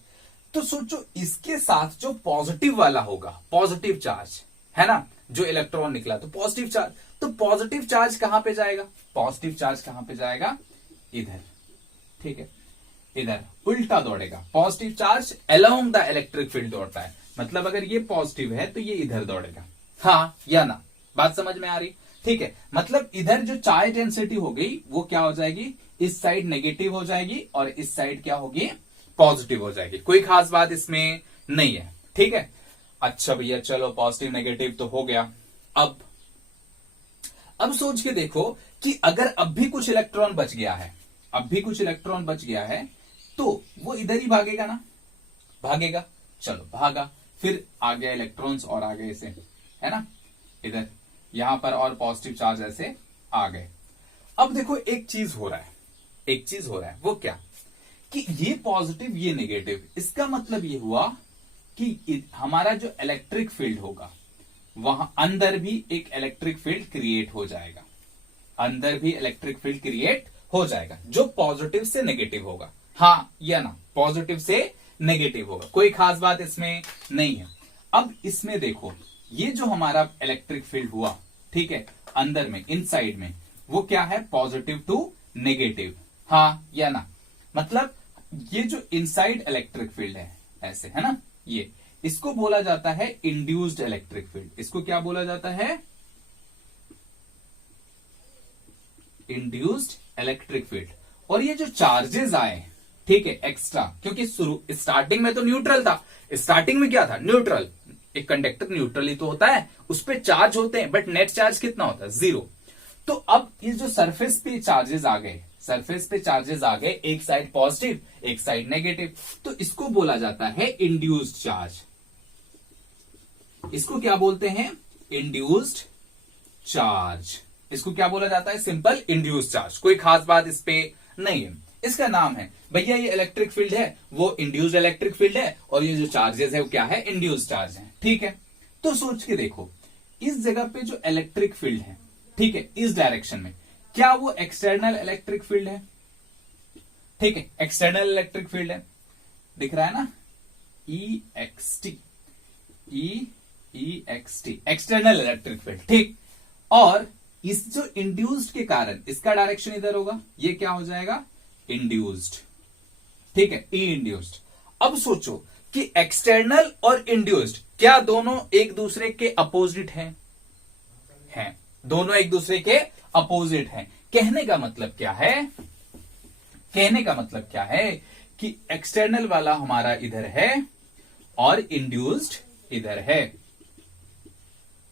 तो सोचो इसके साथ जो पॉजिटिव वाला होगा, पॉजिटिव चार्ज है ना, जो इलेक्ट्रॉन निकला तो पॉजिटिव चार्ज, तो पॉजिटिव चार्ज कहां पे जाएगा, पॉजिटिव चार्ज कहां पे जाएगा, इधर, ठीक है, इधर उल्टा दौड़ेगा। Positive charge along the electric field दौड़ता है, मतलब अगर ये पॉजिटिव है तो ये इधर दौड़ेगा, हाँ या ना, बात समझ में आ रही, ठीक है। मतलब इधर जो चार्ज डेंसिटी हो गई वो क्या हो जाएगी, इस साइड नेगेटिव हो जाएगी और इस साइड क्या होगी, पॉजिटिव हो जाएगी। कोई खास बात इसमें नहीं है, ठीक है। अच्छा भैया चलो पॉजिटिव नेगेटिव तो हो गया। अब सोच के देखो कि अगर अब भी कुछ इलेक्ट्रॉन बच गया है, अब भी कुछ इलेक्ट्रॉन बच गया है तो वो इधर ही भागेगा ना, भागेगा, चलो भागा, फिर आ गया इलेक्ट्रॉन्स और आ गए इसे, है ना, इधर यहां पर और पॉजिटिव चार्ज ऐसे आ गए। अब देखो एक चीज हो रहा है, वो क्या कि ये पॉजिटिव ये नेगेटिव, इसका मतलब ये हुआ कि हमारा जो इलेक्ट्रिक फील्ड होगा वहां अंदर भी एक इलेक्ट्रिक फील्ड क्रिएट हो जाएगा, अंदर भी इलेक्ट्रिक फील्ड क्रिएट हो जाएगा जो पॉजिटिव से नेगेटिव होगा, हाँ या ना, पॉजिटिव से नेगेटिव होगा, कोई खास बात इसमें नहीं है। अब इसमें देखो ये जो हमारा इलेक्ट्रिक फील्ड हुआ, ठीक है, अंदर में इनसाइड में, वो क्या है, पॉजिटिव टू नेगेटिव, हाँ या ना, मतलब ये जो इनसाइड इलेक्ट्रिक फील्ड है ऐसे, है ना, ये इसको बोला जाता है इंड्यूस्ड इलेक्ट्रिक फील्ड। इसको क्या बोला जाता है, इंड्यूस्ड इलेक्ट्रिक फील्ड। और ये जो चार्जेस आए, ठीक है, एक्स्ट्रा, क्योंकि स्टार्टिंग में तो न्यूट्रल था, स्टार्टिंग में क्या था, न्यूट्रल, एक कंडक्टर न्यूट्रल ही तो होता है, उस पे चार्ज होते हैं, बट नेट चार्ज कितना होता है, 0। तो अब ये जो सरफेस पे चार्जेस आ गए, सरफेस पे चार्जेस आ गए, एक साइड पॉजिटिव एक साइड नेगेटिव, तो इसको बोला जाता है इंड्यूस्ड चार्ज। इसको क्या बोलते हैं, इंड्यूस्ड चार्ज। इसको क्या बोला जाता है, सिंपल इंड्यूस्ड चार्ज, कोई खास बात इस पे नहीं है। इसका नाम है भैया, ये इलेक्ट्रिक फील्ड है वो इंड्यूस्ड इलेक्ट्रिक फील्ड है, और ये जो चार्जेस है वो क्या है, इंड्यूस्ड चार्ज है, ठीक है। तो सोच के देखो इस जगह पे जो इलेक्ट्रिक फील्ड है, ठीक है, इस डायरेक्शन में, क्या वो एक्सटर्नल इलेक्ट्रिक फील्ड है, ठीक है, एक्सटर्नल इलेक्ट्रिक फील्ड है, दिख रहा है ना, EXT, EXT, external electric field, ठीक। और इस जो इंड्यूस्ड के कारण इसका डायरेक्शन इधर होगा, ये क्या हो जाएगा, इंड्यूस्ड, ठीक है, ई इंड्यूस्ड। अब सोचो कि एक्सटर्नल और इंड्यूस्ड क्या दोनों एक दूसरे के अपोजिट हैं, दोनों एक दूसरे के अपोजिट हैं। कहने का मतलब क्या है, कहने का मतलब क्या है कि एक्सटर्नल वाला हमारा इधर है और इंड्यूस्ड इधर है,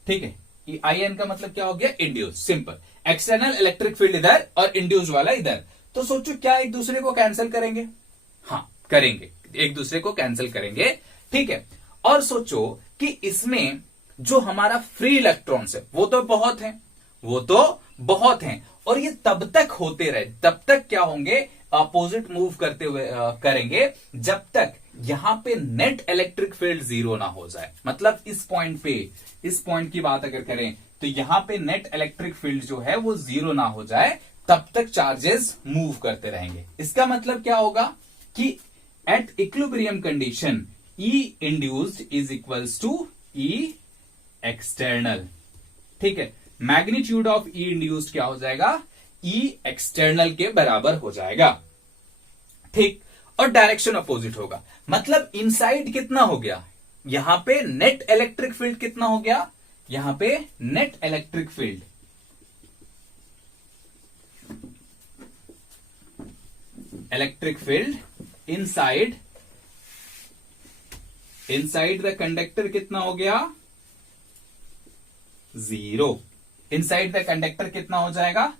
ठीक है। IN का मतलब क्या हो गया, induced, simple. External electric field इधर और इंड्यूस्ड वाला इधर, तो सोचो क्या एक दूसरे को कैंसिल करेंगे, हाँ करेंगे, एक दूसरे को कैंसिल करेंगे, ठीक है। और सोचो कि इसमें जो हमारा फ्री इलेक्ट्रॉन्स है वो तो बहुत है, वो तो बहुत हैं, और ये तब तक होते रहे, तब तक क्या होंगे, अपोजिट मूव करते हुए करेंगे, जब तक यहां पे नेट इलेक्ट्रिक फील्ड जीरो ना हो जाए। मतलब इस पॉइंट पे, इस पॉइंट की बात अगर करें तो यहां पे नेट इलेक्ट्रिक फील्ड जो है वो जीरो ना हो जाए, तब तक चार्जेस मूव करते रहेंगे। इसका मतलब क्या होगा कि at equilibrium condition E induced is equals to E external. ठीक है, मैग्नीट्यूड ऑफ E इंड्यूस्ड क्या हो जाएगा, E एक्सटर्नल के बराबर हो जाएगा। ठीक, और डायरेक्शन अपोजिट होगा। मतलब इनसाइड कितना हो गया, यहां पे नेट इलेक्ट्रिक फील्ड कितना हो गया, यहां पे net electric field, electric field inside, inside the conductor कितना हो गया, जीरो। इनसाइड द कंडक्टर कितना हो जाएगा,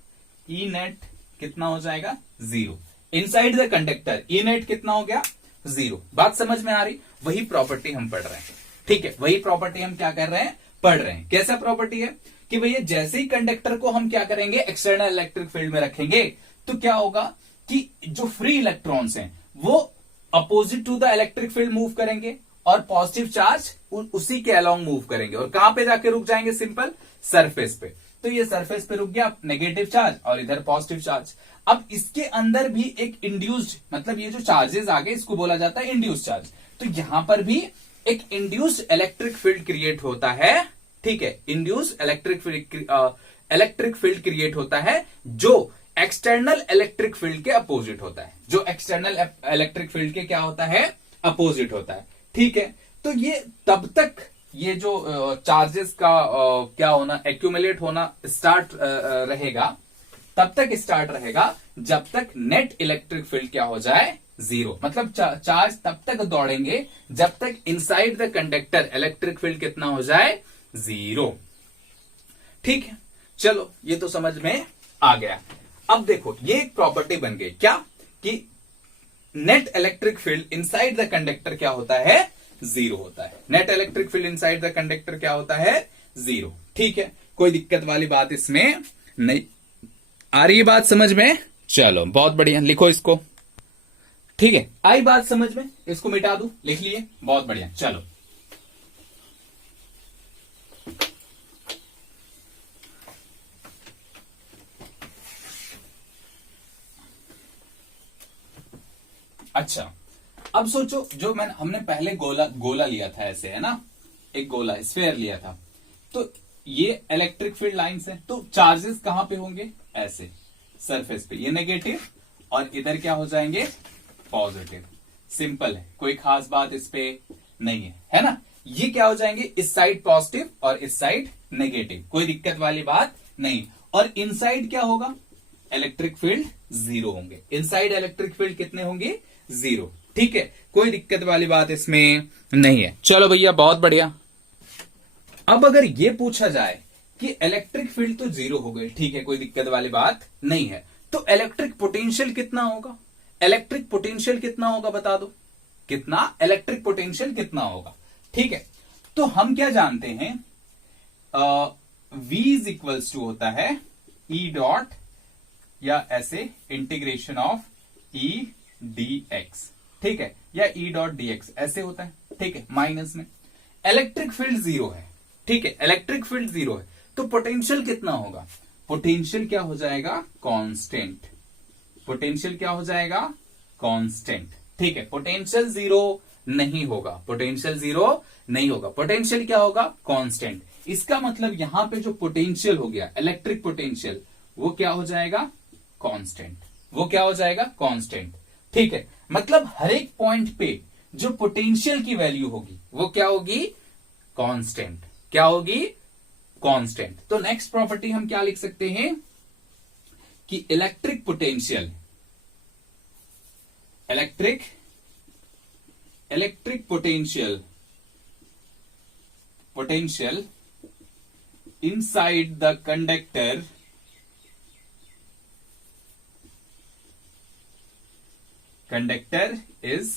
ई नेट कितना हो जाएगा, zero. Inside the conductor E net कितना हो गया, जीरो। बात समझ में आ रही, वही प्रॉपर्टी हम पढ़ रहे हैं। ठीक है, वही प्रॉपर्टी हम क्या कर रहे हैं, पढ़ रहे हैं। कैसा प्रॉपर्टी है कि भैया जैसे ही कंडक्टर को हम क्या करेंगे, एक्सटर्नल इलेक्ट्रिक फील्ड में रखेंगे, तो क्या होगा कि जो फ्री इलेक्ट्रॉन्स हैं वो opposite to the electric field move करेंगे, और पॉजिटिव चार्ज उसी के अलोंग मूव करेंगे, और कहां पे जाके रुक जाएंगे, सिंपल सरफेस पे। तो ये सरफेस पे रुक गया नेगेटिव चार्ज, और इधर पॉजिटिव चार्ज। अब इसके अंदर भी एक इंड्यूस्ड, मतलब ये जो चार्जेस आ गए इसको बोला जाता है इंड्यूस्ड चार्ज। तो यहां पर भी एक इंड्यूस्ड इलेक्ट्रिक फील्ड क्रिएट होता है। ठीक है, इंड्यूस्ड इलेक्ट्रिक फील्ड क्रिएट होता है जो एक्सटर्नल इलेक्ट्रिक फील्ड के अपोजिट होता है, जो एक्सटर्नल इलेक्ट्रिक फील्ड के क्या होता है, अपोजिट होता है। ठीक है, तो ये तब तक ये जो चार्जेस का क्या होना, एक्यूमुलेट होना स्टार्ट रहेगा, तब तक स्टार्ट रहेगा जब तक नेट इलेक्ट्रिक फील्ड क्या हो जाए, जीरो। मतलब चार्ज तब तक दौड़ेंगे जब तक inside the conductor electric field कितना हो जाए, जीरो। ठीक है, चलो ये तो समझ में आ गया। अब देखो ये एक प्रॉपर्टी बन गई क्या, कि net electric field inside the conductor क्या होता है, जीरो होता है। Net electric field inside the conductor क्या होता है, जीरो। ठीक है, कोई दिक्कत वाली बात इसमें नहीं आ रही है, बात समझ में। चलो बहुत बढ़िया, लिखो इसको। ठीक है, आई बात समझ में, इसको मिटा दूं, लिख लिए, बहुत बढ़िया। चलो अच्छा, अब सोचो जो हमने पहले गोला लिया था, ऐसे है ना, एक गोला स्फेयर लिया था, तो ये इलेक्ट्रिक फील्ड लाइंस है, तो चार्जेस कहां पे होंगे, ऐसे सरफेस पे, ये नेगेटिव, और इधर क्या हो जाएंगे, पॉजिटिव। सिंपल है, कोई खास बात इस पे नहीं है ना। ये क्या हो जाएंगे, इस साइड पॉजिटिव और इस साइड नेगेटिव, कोई दिक्कत वाली बात नहीं। और इनसाइड क्या होगा, इलेक्ट्रिक फील्ड जीरो होंगे। इनसाइड इलेक्ट्रिक फील्ड कितने होंगे, जीरो। ठीक है, कोई दिक्कत वाली बात इसमें नहीं है। चलो भैया बहुत बढ़िया। अब अगर ये पूछा जाए कि इलेक्ट्रिक फील्ड तो जीरो हो गई, ठीक है, कोई दिक्कत वाली बात नहीं है, तो इलेक्ट्रिक पोटेंशियल कितना होगा, इलेक्ट्रिक पोटेंशियल कितना होगा, बता दो कितना, इलेक्ट्रिक पोटेंशियल कितना होगा। ठीक है, तो हम क्या जानते हैं, V इज इक्वल्स टू होता है E डॉट, या ऐसे इंटीग्रेशन ऑफ E dx। ठीक है, या E डॉट dx ऐसे होता है। ठीक है, माइनस में इलेक्ट्रिक फील्ड जीरो है। ठीक है, इलेक्ट्रिक फील्ड जीरो है, तो पोटेंशियल कितना होगा, पोटेंशियल क्या हो जाएगा, कांस्टेंट। पोटेंशियल क्या हो जाएगा, कांस्टेंट। ठीक है, पोटेंशियल जीरो नहीं होगा, पोटेंशियल जीरो नहीं होगा, पोटेंशियल क्या होगा, कांस्टेंट। इसका मतलब यहां पे जो पोटेंशियल हो गया, इलेक्ट्रिक पोटेंशियल, वो क्या हो जाएगा, कांस्टेंट। वो क्या हो जाएगा, कांस्टेंट। ठीक है, मतलब हर एक पॉइंट पे जो पोटेंशियल की वैल्यू होगी वो क्या होगी, कांस्टेंट। क्या होगी, कांस्टेंट। तो नेक्स्ट प्रॉपर्टी हम क्या लिख सकते हैं कि electric potential, electric potential inside the conductor is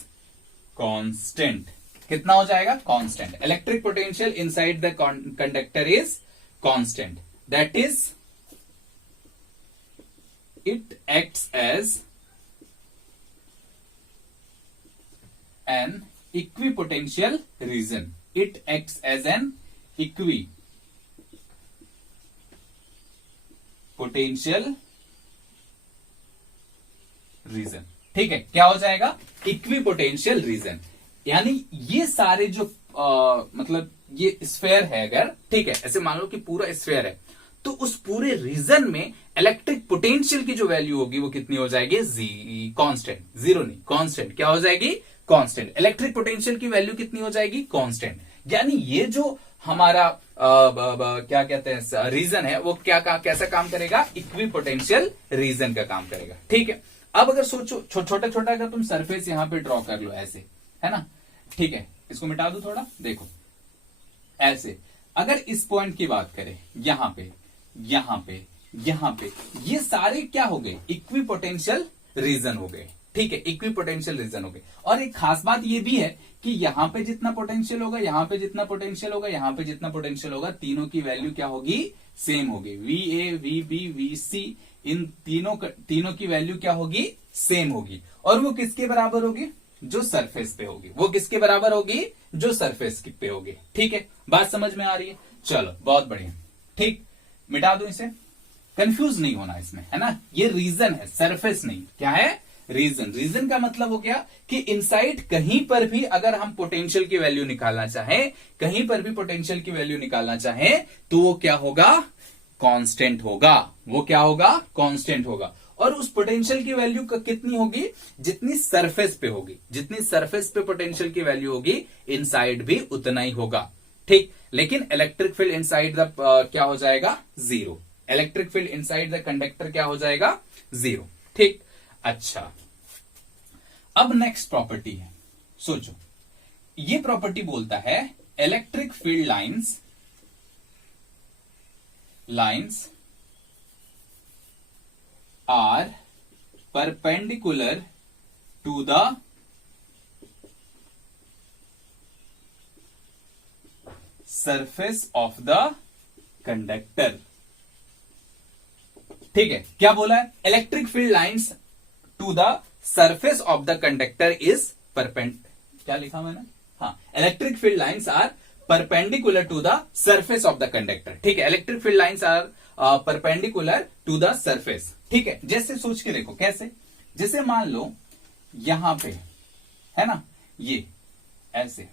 constant. कितना हो जाएगा? Constant. Electric potential inside the conductor is constant, that is it acts as an equipotential region. It acts as an equipotential region. ठीक है, क्या हो जाएगा? Equipotential region. यानी ये सारे जो मतलब ये स्फेयर है अगर, ठीक है, ऐसे मान लो कि पूरा स्फेयर है, तो उस पूरे रीजन में इलेक्ट्रिक पोटेंशियल की जो वैल्यू होगी वो कितनी हो जाएगी? कांस्टेंट। जीरो नहीं, कांस्टेंट। क्या हो जाएगी? कांस्टेंट। इलेक्ट्रिक पोटेंशियल की वैल्यू कितनी हो जाएगी? कांस्टेंट। यानी ये जो हमारा क्या कहते हैं रीजन है वो कैसा काम करेगा? इक्विपोटेंशियल रीजन का काम करेगा। ठीक है, अब अगर सोचो छोटा छोटा अगर तुम सरफेस यहां पे ड्रॉ कर लो ऐसे, है ना, ठीक है, इसको मिटा दो थोड़ा, देखो ऐसे। अगर इस पॉइंट की बात करें, यहां पे, यहां पे, यहां पे, ये सारे क्या हो गए? इक्विपोटेंशियल रीजन हो गए। ठीक है, इक्विपोटेंशियल रीजन हो गए। और एक खास बात ये भी है कि यहां पे जितना पोटेंशियल होगा, यहां पे जितना पोटेंशियल होगा, यहां पे जितना पोटेंशियल होगा, तीनों की वैल्यू क्या होगी? सेम होगी। VA, VB, VC, इन तीनों की वैल्यू क्या होगी? सेम होगी। और वो किसके बराबर होगी? जो सरफेस पे होगी। वो किसके बराबर होगी? जो सरफेस पे होगी। ठीक है, बात समझ में आ रही है? चलो, बहुत बढ़िया। ठीक, मिटा दो इसे, कंफ्यूज नहीं होना इसमें, है ना। ये रीजन है, सरफेस नहीं। क्या है? रीजन। रीजन का मतलब हो गया कि इनसाइड कहीं पर भी अगर हम पोटेंशियल की वैल्यू निकालना चाहें, कहीं पर भी पोटेंशियल की वैल्यू निकालना चाहें, तो वो क्या होगा? कांस्टेंट होगा। वो क्या होगा? कांस्टेंट होगा। और उस पोटेंशियल की वैल्यू कितनी होगी? जितनी सरफेस पे होगी। जितनी सरफेस पे पोटेंशियल की वैल्यू होगी, इनसाइड भी उतना ही होगा। ठीक, लेकिन इलेक्ट्रिक फील्ड इनसाइड द क्या हो जाएगा? Zero. Electric field inside the conductor क्या हो जाएगा? जीरो। ठीक, अच्छा, अब नेक्स्ट प्रॉपर्टी है, सोचो। ये प्रॉपर्टी बोलता है electric field lines are perpendicular to the surface of the conductor. ठीक है, क्या बोला है? Electric field lines to the surface of the conductor is क्या लिखा मैंने? हाँ, electric field lines are perpendicular to the surface of the conductor. ठीक है, electric field lines are perpendicular to the surface. ठीक है, जैसे सोच के देखो कैसे। जैसे मान लो यहां पे, है ना, ये ऐसे,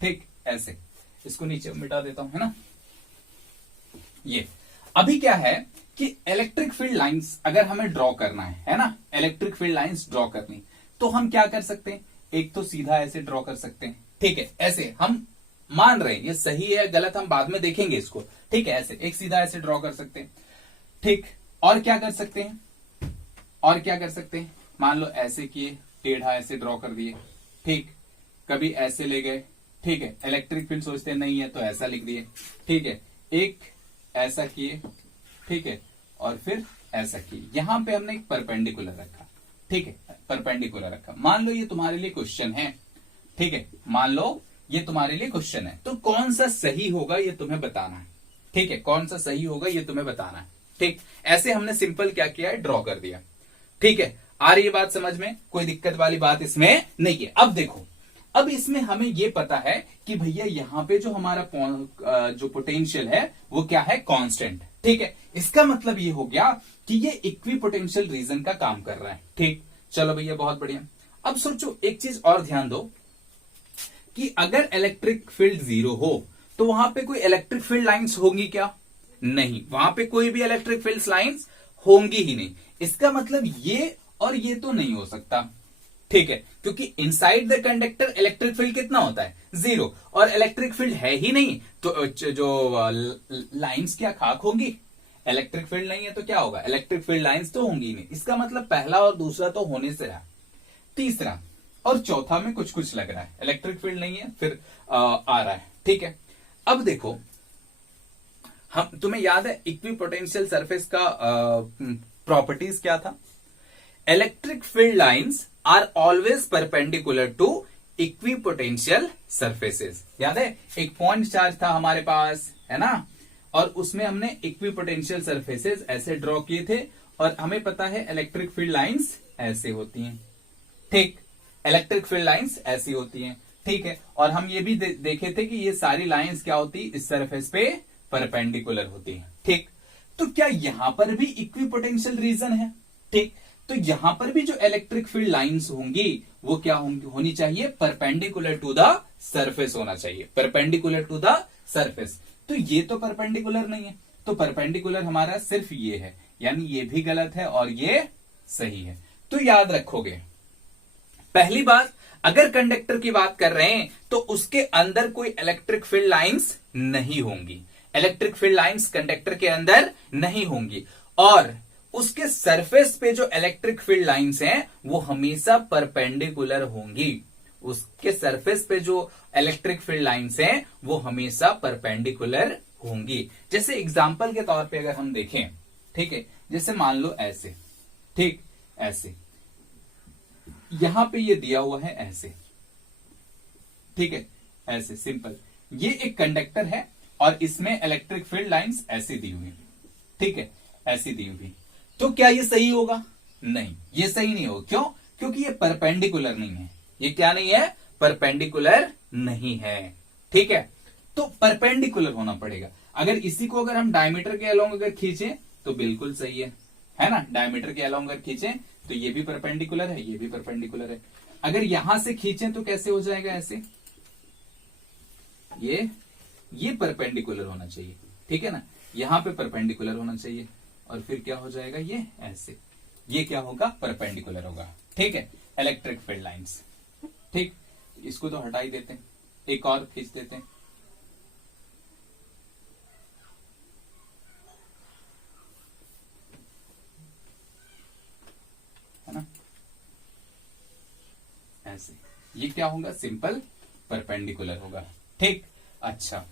ठीक, ऐसे, इसको नीचे मिटा देता हूं, है ना। ये अभी क्या है कि इलेक्ट्रिक फील्ड लाइंस अगर हमें ड्रॉ करना है ना, इलेक्ट्रिक फील्ड लाइंस ड्रॉ करनी, तो हम क्या कर सकते हैं? एक तो सीधा ऐसे ड्रॉ कर सकते हैं। ठीक है, ऐसे हम मान रहे हैं, ये सही है गलत हम बाद में देखेंगे इसको। ठीक है, ऐसे एक सीधा ऐसे ड्रॉ कर सकते हैं। ठीक, और क्या कर सकते हैं? और क्या कर सकते हैं? मान लो ऐसे किए, टेढ़ा ऐसे ड्रॉ कर दिए। ठीक, कभी ऐसे ले गए। ठीक है, इलेक्ट्रिक फील्ड सोचते नहीं है तो ऐसा लिख दिए। ठीक है, एक ऐसा किए, ठीक है, और फिर ऐसा किए। यहां पे हमने एक परपेंडिकुलर रखा। ठीक है, परपेंडिकुलर रखा। मान लो ये तुम्हारे लिए क्वेश्चन है। ठीक है, मान लो ये तुम्हारे लिए क्वेश्चन है, तो कौन सा सही होगा ये तुम्हें बताना है। ठीक है, कौन सा सही होगा ये तुम्हें बताना है। ठीक, ऐसे हमने सिंपल क्या किया है? ड्रॉ कर दिया। ठीक है, आ रही है बात समझ में? कोई दिक्कत वाली बात इसमें नहीं है। अब देखो, अब इसमें हमें यह पता है कि भैया यहां पे जो हमारा जो पोटेंशियल है वो क्या है? कांस्टेंट। ठीक है, इसका मतलब ये हो गया कि ये इक्विपोटेंशियल रीजन का काम कर रहा है। ठीक, चलो भैया बहुत बढ़िया। अब सोचो एक चीज और ध्यान दो कि अगर इलेक्ट्रिक फील्ड जीरो हो तो वहां पे कोई इलेक्ट्रिक फील्ड लाइंस होंगी क्या? नहीं, वहां पे कोई भी इलेक्ट्रिक फील्ड लाइंस होंगी ही नहीं। इसका मतलब ये और ये तो नहीं हो सकता। ठीक है, क्योंकि inside the conductor electric field कितना होता है? जीरो। और इलेक्ट्रिक फील्ड है ही नहीं तो जो लाइंस क्या खाक होंगी? इलेक्ट्रिक फील्ड नहीं है तो क्या होगा? इलेक्ट्रिक फील्ड लाइंस तो होंगी नहीं। इसका मतलब पहला और दूसरा तो होने से रहा, तीसरा और चौथा में कुछ कुछ लग रहा है। इलेक्ट्रिक फील्ड नहीं है, फिर आ रहा है। ठीक है, अब देखो, हम तुम्हें याद है इक्विपोटेंशियल सरफेस का प्रॉपर्टीज क्या था? Electric field lines are always perpendicular to equipotential surfaces. याद है, एक पॉइंट चार्ज था हमारे पास, है ना, और उसमें हमने इक्विपोटेंशियल सरफेसेस ऐसे ड्रॉ किए थे, और हमें पता है इलेक्ट्रिक फील्ड लाइंस ऐसे होती हैं। ठीक, इलेक्ट्रिक फील्ड लाइंस ऐसी होती हैं। ठीक है, और हम ये भी देखे थे कि ये सारी लाइंस क्या होती, इस सरफेस पे परपेंडिकुलर होती है। ठीक, तो क्या यहां पर भी इक्विपोटेंशियल रीजन है? ठीक, तो यहां पर भी जो इलेक्ट्रिक फील्ड लाइंस होंगी वो क्या होनी चाहिए, परपेंडिकुलर टू द सरफेस होना चाहिए, परपेंडिकुलर टू द सरफेस। तो ये तो परपेंडिकुलर नहीं है, तो परपेंडिकुलर हमारा सिर्फ ये है, यानी ये भी गलत है और ये सही है। तो याद रखोगे, पहली बात, अगर कंडक्टर की बात कर रहे हैं तो उसके अंदर कोई इलेक्ट्रिक फील्ड लाइंस नहीं होंगी, इलेक्ट्रिक फील्ड लाइंस कंडक्टर के अंदर नहीं होंगी, और उसके सरफेस पे जो इलेक्ट्रिक फील्ड लाइंस हैं वो हमेशा परपेंडिकुलर होंगी। उसके सरफेस पे जो इलेक्ट्रिक फील्ड लाइंस हैं वो हमेशा परपेंडिकुलर होंगी। जैसे एग्जांपल के तौर पे अगर हम देखें, ठीक है, जैसे मान लो ऐसे, ठीक, ऐसे यहां पे ये दिया हुआ है ऐसे, ठीक है, ऐसे सिंपल, ये एक कंडक्टर है और इसमें इलेक्ट्रिक फील्ड लाइंस ऐसी दी हुई, ठीक है, ऐसी दी हुई। तो क्या ये सही होगा? नहीं, ये सही नहीं होगा। क्यों? क्योंकि ये परपेंडिकुलर नहीं है। ये क्या नहीं है? परपेंडिकुलर नहीं है। ठीक है, तो परपेंडिकुलर होना पड़ेगा। अगर इसी को अगर हम डायमीटर के अलोंग अगर खींचे तो बिल्कुल सही है ना, डायमीटर के अलोंग अगर खींचे तो ये भी परपेंडिकुलर है, ये भी परपेंडिकुलर है। अगर यहां से खींचे तो कैसे हो जाएगा, ऐसे, ये परपेंडिकुलर होना चाहिए, ठीक है ना, यहां पे परपेंडिकुलर होना चाहिए, और फिर क्या हो जाएगा, ये ऐसे, ये क्या होगा, परपेंडिकुलर होगा। ठीक है, इलेक्ट्रिक फील्ड लाइंस। ठीक, इसको तो हटा ही देते हैं, एक और खींच देते हैं, है ना, ऐसे, ये क्या होगा, सिंपल परपेंडिकुलर होगा। ठीक, अच्छा,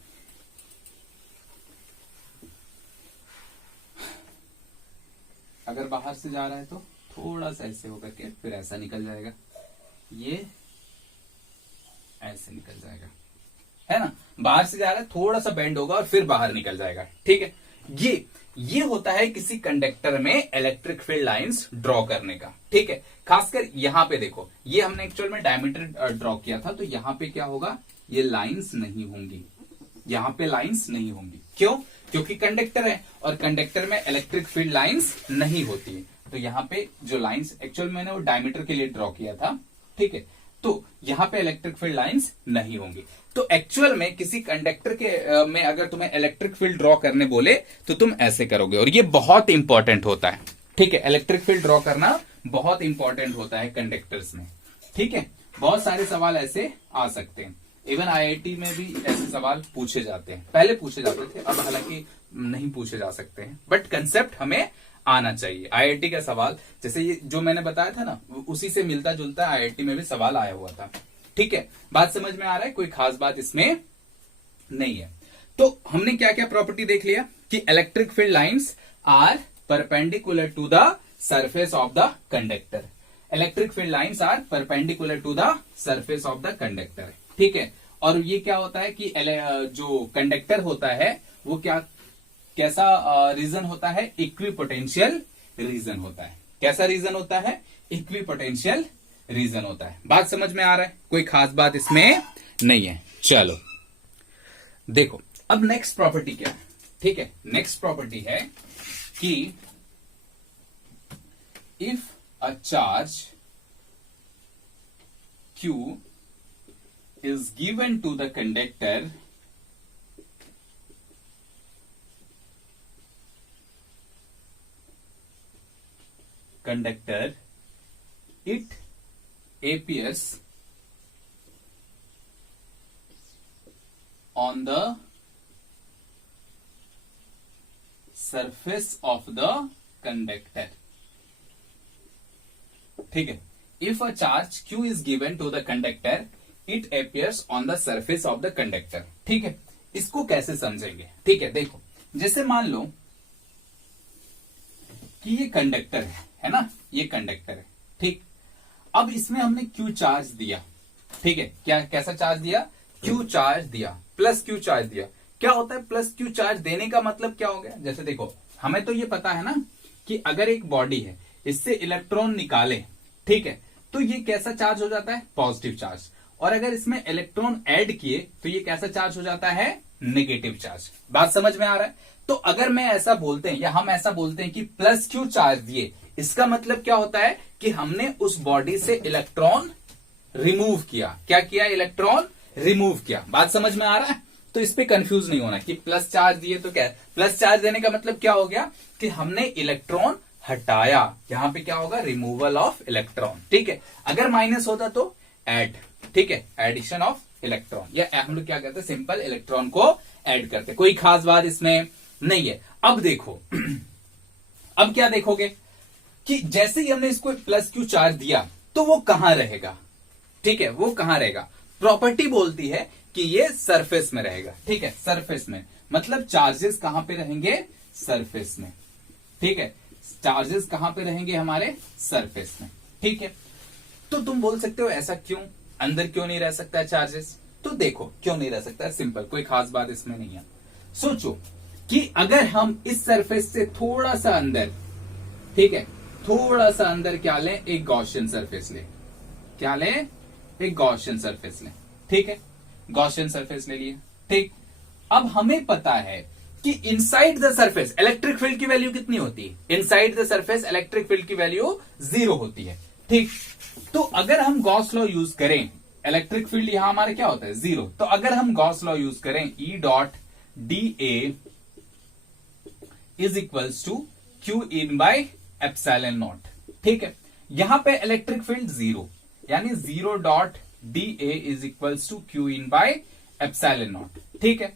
अगर बाहर से जा रहा है तो थोड़ा सा ऐसे होकर के फिर ऐसा निकल जाएगा, ये ऐसे निकल जाएगा, है ना, बाहर से जा रहा है, थोड़ा सा बेंड होगा और फिर बाहर निकल जाएगा। ठीक है, ये होता है किसी कंडक्टर में इलेक्ट्रिक फील्ड लाइंस ड्रॉ करने का। ठीक है, खासकर यहां पे देखो, ये हमने एक्चुअल में डायमीटर ड्रॉ किया था, तो यहां पे क्या होगा, ये लाइंस नहीं होंगी, यहां पे लाइंस नहीं होंगी। क्यों? क्योंकि कंडक्टर है और कंडक्टर में इलेक्ट्रिक फील्ड लाइंस नहीं होती है, तो यहाँ पे जो लाइंस एक्चुअल मैंने वो डायमीटर के लिए ड्रॉ किया था, ठीक है, तो यहां पे इलेक्ट्रिक फील्ड लाइंस नहीं होंगी। तो एक्चुअल में किसी कंडक्टर के में अगर तुम्हें इलेक्ट्रिक फील्ड ड्रॉ करने बोले तो तुम ऐसे करोगे, और ये बहुत इंपॉर्टेंट होता है। ठीक है, इलेक्ट्रिक फील्ड ड्रॉ करना बहुत इंपॉर्टेंट होता है कंडक्टर्स में। ठीक है, बहुत सारे सवाल ऐसे आ सकते हैं, इवन आईआईटी में भी ऐसे सवाल पूछे जाते हैं, पहले पूछे जाते थे, अब हालांकि नहीं पूछे जा सकते हैं, बट कंसेप्ट हमें आना चाहिए। आईआईटी का सवाल, जैसे ये जो मैंने बताया था ना, उसी से मिलता जुलता आईआईटी में भी सवाल आया हुआ था। ठीक है, बात समझ में आ रहा है, कोई खास बात इसमें नहीं है। तो हमने क्या क्या प्रॉपर्टी देख लिया कि electric field lines are perpendicular to the surface of the conductor, electric field lines are perpendicular to the surface of the conductor. ठीक है, और ये क्या होता है कि जो कंडक्टर होता है वो कैसा रीजन होता है, इक्विपोटेंशियल रीजन होता है। कैसा रीजन होता है, इक्विपोटेंशियल रीजन होता है। बात समझ में आ रहा है, कोई खास बात इसमें नहीं है। चलो देखो, अब नेक्स्ट प्रॉपर्टी क्या है। ठीक है, नेक्स्ट प्रॉपर्टी है कि if a charge Q is given to the conductor, it appears on the surface of the conductor. ठीक है, if a charge Q is given to the conductor, it appears on the surface of the conductor. ठीक है, इसको कैसे समझेंगे। ठीक है, देखो, जैसे मान लो कि ये कंडक्टर है ना, ये कंडक्टर है। ठीक, अब इसमें हमने Q चार्ज दिया, ठीक है, क्या कैसा चार्ज दिया, क्यू चार्ज दिया, प्लस क्यू चार्ज दिया। क्या होता है प्लस क्यू चार्ज देने का मतलब क्या हो गया, जैसे देखो हमें तो ये पता है ना कि अगर एक बॉडी है इससे इलेक्ट्रॉन निकाले, ठीक है, तो ये कैसा चार्ज हो जाता है, पॉजिटिव चार्ज, और अगर इसमें इलेक्ट्रॉन ऐड किए तो ये कैसा चार्ज हो जाता है, नेगेटिव चार्ज। बात समझ में आ रहा है। तो अगर मैं ऐसा बोलते हैं या हम ऐसा बोलते हैं कि प्लस क्यू चार्ज दिए, इसका मतलब क्या होता है कि हमने उस बॉडी से इलेक्ट्रॉन रिमूव किया। क्या किया, इलेक्ट्रॉन रिमूव किया। बात समझ में आ रहा है। तो इस पे कंफ्यूज नहीं होना कि प्लस चार्ज दिए तो क्या है, प्लस चार्ज देने का मतलब क्या हो गया कि हमने इलेक्ट्रॉन हटाया। यहां पे क्या होगा, रिमूवल ऑफ इलेक्ट्रॉन। ठीक है, अगर माइनस होता तो ऐड, ठीक है, एडिशन ऑफ इलेक्ट्रॉन, या हम लोग क्या कहते हैं, सिंपल इलेक्ट्रॉन को ऐड करते। कोई खास बात इसमें नहीं है। अब देखो अब क्या देखोगे कि जैसे ही हमने इसको प्लस क्यू चार्ज दिया तो वो कहां रहेगा, ठीक है, वो कहां रहेगा, प्रॉपर्टी बोलती है कि ये सरफेस में रहेगा। ठीक है, सरफेस में, मतलब चार्जेस कहां पे रहेंगे, सरफेस में। ठीक है, चार्जेस कहां पे रहेंगे, हमारे सरफेस में। ठीक है, तो तुम बोल सकते हो ऐसा क्यों, अंदर क्यों नहीं रह सकता है चार्जेस। तो देखो क्यों नहीं रह सकता है, सिंपल, कोई खास बात इसमें नहीं है। सोचो कि अगर हम इस सरफेस से थोड़ा सा अंदर, ठीक है, थोड़ा सा अंदर क्या लें, एक गॉसियन सरफेस ले, क्या लें, एक गॉसियन सरफेस लें। ठीक है, गॉसियन सरफेस ले लिए। ठीक, अब हमें पता है कि inside the surface electric field की वैल्यू कितनी होती है, inside the surface electric field की वैल्यू 0 होती है। ठीक, तो अगर हम गॉस लॉ यूज करें, इलेक्ट्रिक फील्ड यहां हमारा क्या होता है, 0, तो अगर हम गॉस लॉ यूज करें, E dot D A is equals to Q in by epsilon naught. ठीक है, यहां पे इलेक्ट्रिक फील्ड 0, यानी 0 dot D A is equals to Q in by epsilon naught. ठीक है,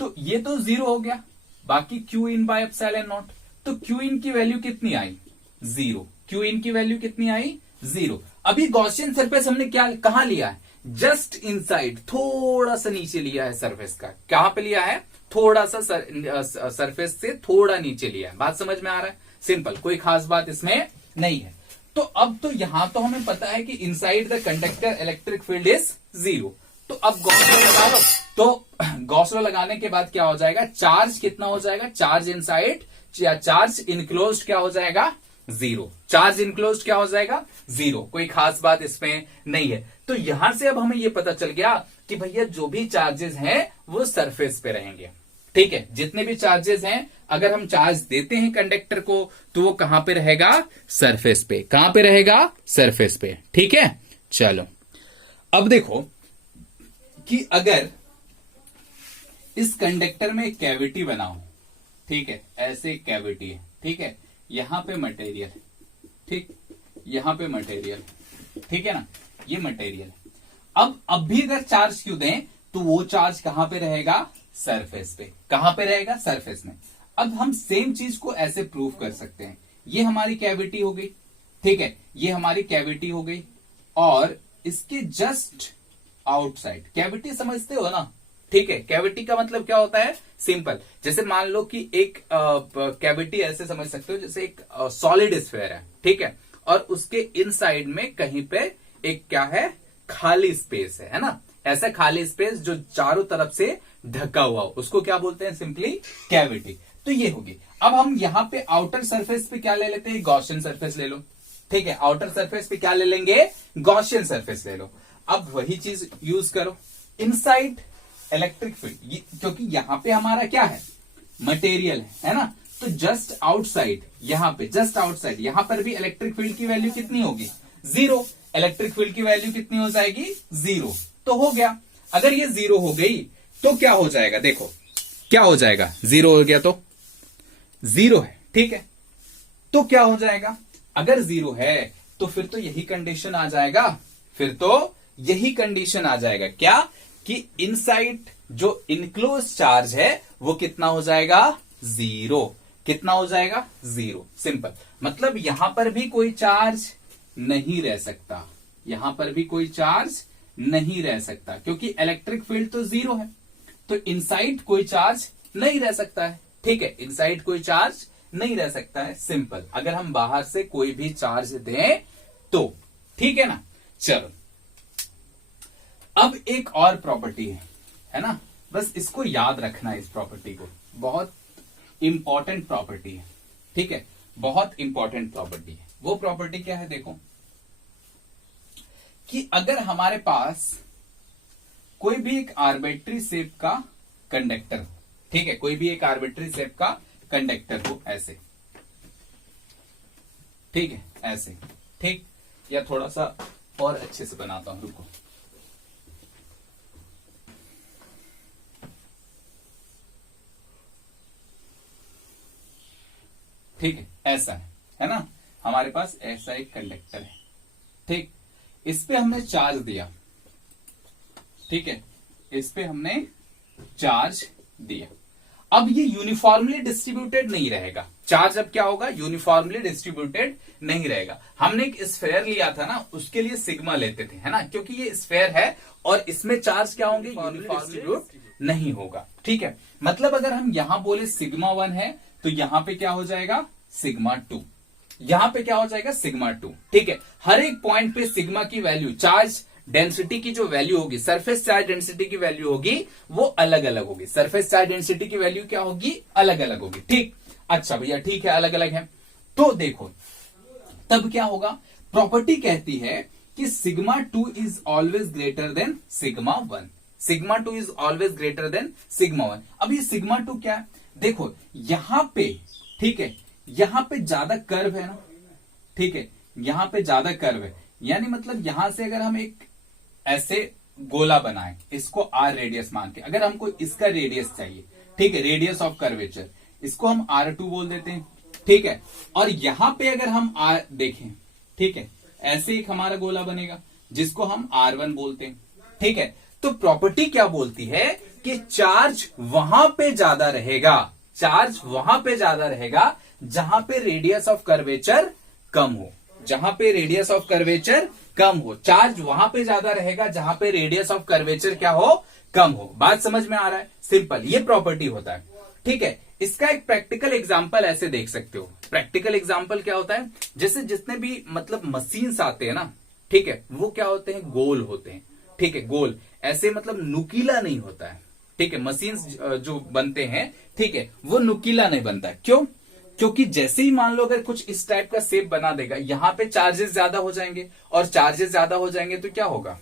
तो ये तो 0 हो गया, बाकी Q in by epsilon naught, तो क्यू इन की वैल्यू कितनी आई, 0। क्यू इन की वैल्यू कितनी आई, 0। अभी गॉसियन सरफेस हमने क्या कहां लिया है, जस्ट इनसाइड, थोड़ा सा नीचे लिया है सरफेस का। कहां पे लिया है, थोड़ा सा सरफेस से थोड़ा नीचे लिया है। बात समझ में आ रहा है, सिंपल, कोई खास बात इसमें नहीं है। तो अब तो यहां तो हमें पता है कि inside the conductor electric field is 0। तो अब गॉस लॉ लगा लो, तो गॉस लॉ लगाने के बाद क्या हो जाएगा, चार्ज कितना हो जाएगा, चार्ज इनसाइड या चार्ज इनक्लोज्ड क्या हो जाएगा, 0। चार्ज इनक्लोज्ड क्या हो जाएगा, 0। कोई खास बात इसमें नहीं है। तो यहां से अब हमें यह पता चल गया कि भैया जो भी चार्जेस हैं वो सरफेस पे रहेंगे। ठीक है, जितने भी चार्जेस हैं, अगर हम चार्ज देते हैं कंडक्टर को तो वो कहां पे रहेगा, सरफेस पे। कहां पे रहेगा, सरफेस पे। ठीक है, चलो अब देखो कि अगर इस कंडक्टर में एक कैविटी बनाओ, ठीक है, ऐसे एक कैविटी है, ठीक है, यहां पे मटेरियल, ठीक, यहां पे मटेरियल, ठीक है ना, ये मटेरियल। अब भी अगर चार्ज क्यों दें तो वो चार्ज कहां पे रहेगा, सरफेस पे। कहां पे रहेगा, सरफेस में। अब हम सेम चीज को ऐसे प्रूव कर सकते हैं, ये हमारी कैविटी हो गई, ठीक है, ये हमारी कैविटी हो गई, और इसके जस्ट आउटसाइड, कैविटी समझते हो ना, ठीक है, कैविटी का मतलब क्या होता है, सिंपल, जैसे मान लो कि एक कैविटी ऐसे समझ सकते हो जैसे एक सॉलिड स्फीयर है, ठीक है, और उसके इनसाइड में कहीं पे एक क्या है, खाली स्पेस है ना, ऐसा खाली स्पेस जो चारों तरफ से ढका हुआ हो, उसको क्या बोलते हैं, सिंपली कैविटी। तो ये होगी। अब हम यहां पे आउटर सरफेस पे क्या ले लेते हैं, गॉसियन सरफेस ले लो, ठीक है, आउटर सरफेस पे क्या ले लेंगे, गॉसियन सरफेस ले लो। अब वही चीज यूज करो, इनसाइड इलेक्ट्रिक फील्ड, क्योंकि यहां पे हमारा क्या है, मटेरियल है ना, तो जस्ट आउटसाइड, यहां पे जस्ट आउटसाइड, यहां पर भी इलेक्ट्रिक फील्ड की वैल्यू कितनी होगी, 0। इलेक्ट्रिक फील्ड की वैल्यू कितनी हो जाएगी, 0। तो हो गया। अगर ये 0 हो गई तो क्या हो जाएगा, देखो क्या हो जाएगा, 0 हो गया तो 0 है, ठीक है, तो क्या हो जाएगा, अगर 0 है तो फिर तो यही कंडीशन आ जाएगा, फिर तो यही कंडीशन आ जाएगा, क्या कि इनसाइड जो इनक्लोज चार्ज है वो कितना हो जाएगा, 0। कितना हो जाएगा, 0। सिंपल, मतलब यहां पर भी कोई चार्ज नहीं रह सकता, यहां पर भी कोई चार्ज नहीं रह सकता, क्योंकि इलेक्ट्रिक फील्ड तो 0 है, तो इनसाइड कोई चार्ज नहीं रह सकता है। ठीक है, इनसाइड कोई चार्ज नहीं रह सकता है, सिंपल, अगर हम बाहर से कोई भी चार्ज दें तो, ठीक है ना। चलो अब एक और प्रॉपर्टी है ना, बस इसको याद रखना है, इस प्रॉपर्टी को, बहुत इंपॉर्टेंट प्रॉपर्टी है, ठीक है, बहुत इंपॉर्टेंट प्रॉपर्टी है। वो प्रॉपर्टी क्या है, देखो कि अगर हमारे पास कोई भी एक आर्बिट्री शेप का कंडक्टर हो, ठीक है, कोई भी एक आर्बिट्री शेप का कंडक्टर हो, ऐसे, ठीक है, ऐसे, ठीक, या थोड़ा सा और अच्छे से बनाता हूं, रुको, ठीक है, ऐसा है ना, हमारे पास ऐसा एक कंडक्टर है, ठीक, इस पे हमने चार्ज दिया, ठीक है, इस पे हमने चार्ज दिया। अब ये यूनिफॉर्मली डिस्ट्रीब्यूटेड नहीं रहेगा, चार्ज अब क्या होगा, यूनिफॉर्मली डिस्ट्रीब्यूटेड नहीं रहेगा। हमने एक स्फेयर लिया था ना, उसके लिए सिग्मा लेते थे, है ना, क्योंकि ये स्फेयर है और इसमें चार्ज क्या होंगे, यूनिफॉर्मली डिस्ट्रीब्यूट नहीं होगा, ठीक है। मतलब अगर हम यहां बोले सिग्मा 1 है तो यहां पे क्या हो जाएगा, सिग्मा 2, यहां पे क्या हो जाएगा, सिग्मा 2, ठीक है। हर एक पॉइंट पे सिग्मा की वैल्यू, चार्ज डेंसिटी की जो वैल्यू होगी, सरफेस चार्ज डेंसिटी की वैल्यू होगी, वो अलग अलग होगी, सरफेस चार्ज डेंसिटी की वैल्यू क्या होगी, अलग अलग होगी, ठीक। अच्छा भैया, ठीक है, अलग अलग है, तो देखो तब क्या होगा, प्रॉपर्टी कहती है कि sigma 2 is always greater than sigma 1, sigma 2 is always greater than sigma 1। अब ये सिग्मा 2 क्या है, देखो यहां पे, ठीक है, यहां पे ज्यादा कर्व है ना, ठीक है, यहां पे ज्यादा कर्व है, यानी मतलब यहां से अगर हम एक ऐसे गोला बनाए, इसको आर रेडियस मान के, अगर हमको इसका रेडियस चाहिए, ठीक है, रेडियस ऑफ कर्वेचर, इसको हम R2 बोल देते हैं, ठीक है, और यहां पे अगर हम आर देखें, ठीक है, ऐसे एक हमारा गोला बनेगा जिसको हम R1 बोलते हैं, ठीक है। तो प्रॉपर्टी क्या बोलती है कि चार्ज वहां पे ज्यादा रहेगा, चार्ज वहां पे ज्यादा रहेगा जहां पे रेडियस ऑफ कर्वेचर कम हो, जहां पे रेडियस ऑफ कर्वेचर कम हो, चार्ज वहां पे ज्यादा रहेगा जहां पे रेडियस ऑफ कर्वेचर क्या हो, कम हो। बात समझ में आ रहा है, सिंपल, ये प्रॉपर्टी होता है, ठीक है। इसका एक प्रैक्टिकल एग्जांपल ऐसे देख सकते हो, प्रैक्टिकल एग्जांपल क्या होता है, जैसे जितने भी मतलब मशीन्स आते हैं ना, ठीक है, वो क्या होते हैं, गोल होते हैं, ठीक है, गोल, ऐसे मतलब नुकीला नहीं होता है, ठीक है, मशीन्स जो बनते हैं, ठीक है, वो नुकीला नहीं बनता है, क्यों, क्योंकि जैसे ही मान लो अगर कुछ इस टाइप का शेप बना देगा, यहां पे चार्जेस ज्यादा हो जाएंगे, और चार्जेस ज्यादा हो जाएंगे तो क्या होगा,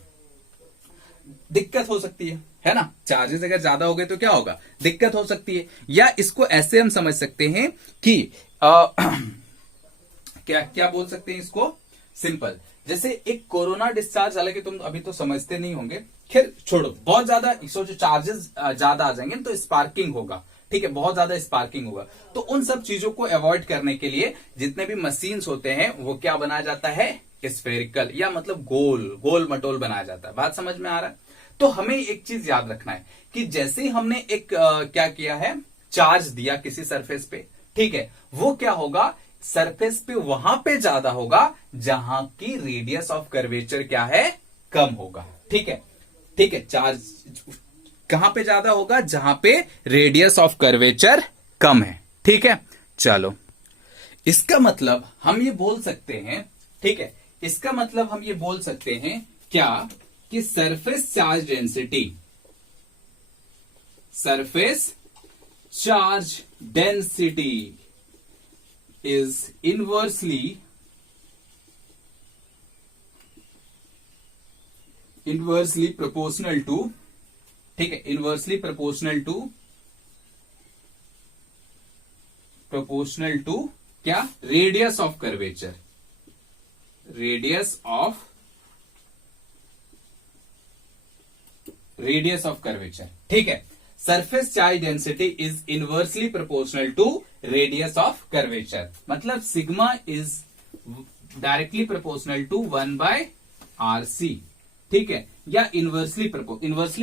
दिक्कत हो सकती है ना, चार्जेस अगर ज्यादा हो गए तो क्या होगा, दिक्कत हो सकती है। या इसको ऐसे हम समझ सकते हैं कि क्या क्या बोल सकते हैं इसको, सिंपल, जैसे एक कोरोना डिस्चार्ज, हालांकि तुम अभी तो समझते नहीं होंगे, खैर छोड़ो, बहुत ज्यादा सोचो चार्जेस ज्यादा आ जाएंगे तो स्पार्किंग होगा, ठीक है, बहुत ज्यादा स्पार्किंग होगा, तो उन सब चीजों को अवॉइड करने के लिए जितने भी मशीन्स होते हैं वो क्या बनाया जाता है, स्फेरिकल, या मतलब गोल गोल मटोल बनाया जाता है। बात समझ में आ रहा है। तो हमें एक चीज याद रखना है कि जैसे ही हमने एक क्या किया है, चार्ज दिया किसी सरफेस पे, ठीक है, वो क्या होगा, सरफेस पे वहां पे ज्यादा होगा जहां की रेडियस ऑफ कर्वेचर क्या है, कम होगा, ठीक है, ठीक है, चार्ज कहां पे ज्यादा होगा, जहां पे रेडियस ऑफ कर्वेचर कम है, ठीक है। चलो, इसका मतलब हम ये बोल सकते हैं, ठीक है, इसका मतलब हम ये बोल सकते हैं क्या, कि surface charge density, surface charge density is inversely proportional to, ठीक है, इनवर्सली प्रोपोर्शनल टू क्या, radius of curvature, radius of curvature, ठीक है। Surface charge density is inversely proportional to radius of curvature, मतलब sigma is directly proportional to 1/RC, ठीक है, या inversely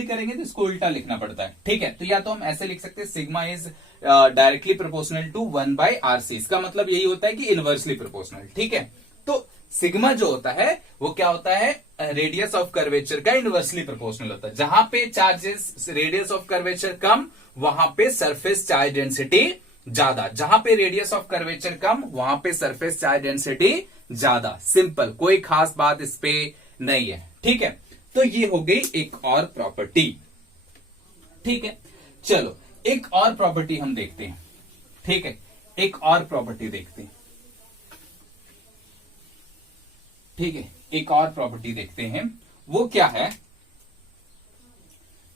करेंगे तो इसको उल्टा लिखना पड़ता है, ठीक है। तो या तो हम ऐसे लिख सकते हैं, sigma is directly proportional to 1/RC, इसका मतलब यही होता है कि इनवर्सली प्रोपोर्शनल, ठीक है। तो सिग्मा जो होता है वो क्या होता है, रेडियस ऑफ कर्वेचर का इनवर्सली प्रोपोर्शनल होता है, जहां पे चार्जेस रेडियस ऑफ कर्वेचर कम, वहां पे सरफेस चार्ज डेंसिटी ज्यादा, जहां पे रेडियस ऑफ कर्वेचर कम, वहां पे सरफेस चार्ज डेंसिटी ज्यादा, सिंपल, कोई खास बात इस पे नहीं है, ठीक है। तो ये हो गई एक और प्रॉपर्टी। ठीक है, चलो एक और प्रॉपर्टी हम देखते हैं। ठीक है, एक और प्रॉपर्टी देखते हैं। ठीक है, एक और प्रॉपर्टी देखते हैं, वो क्या है?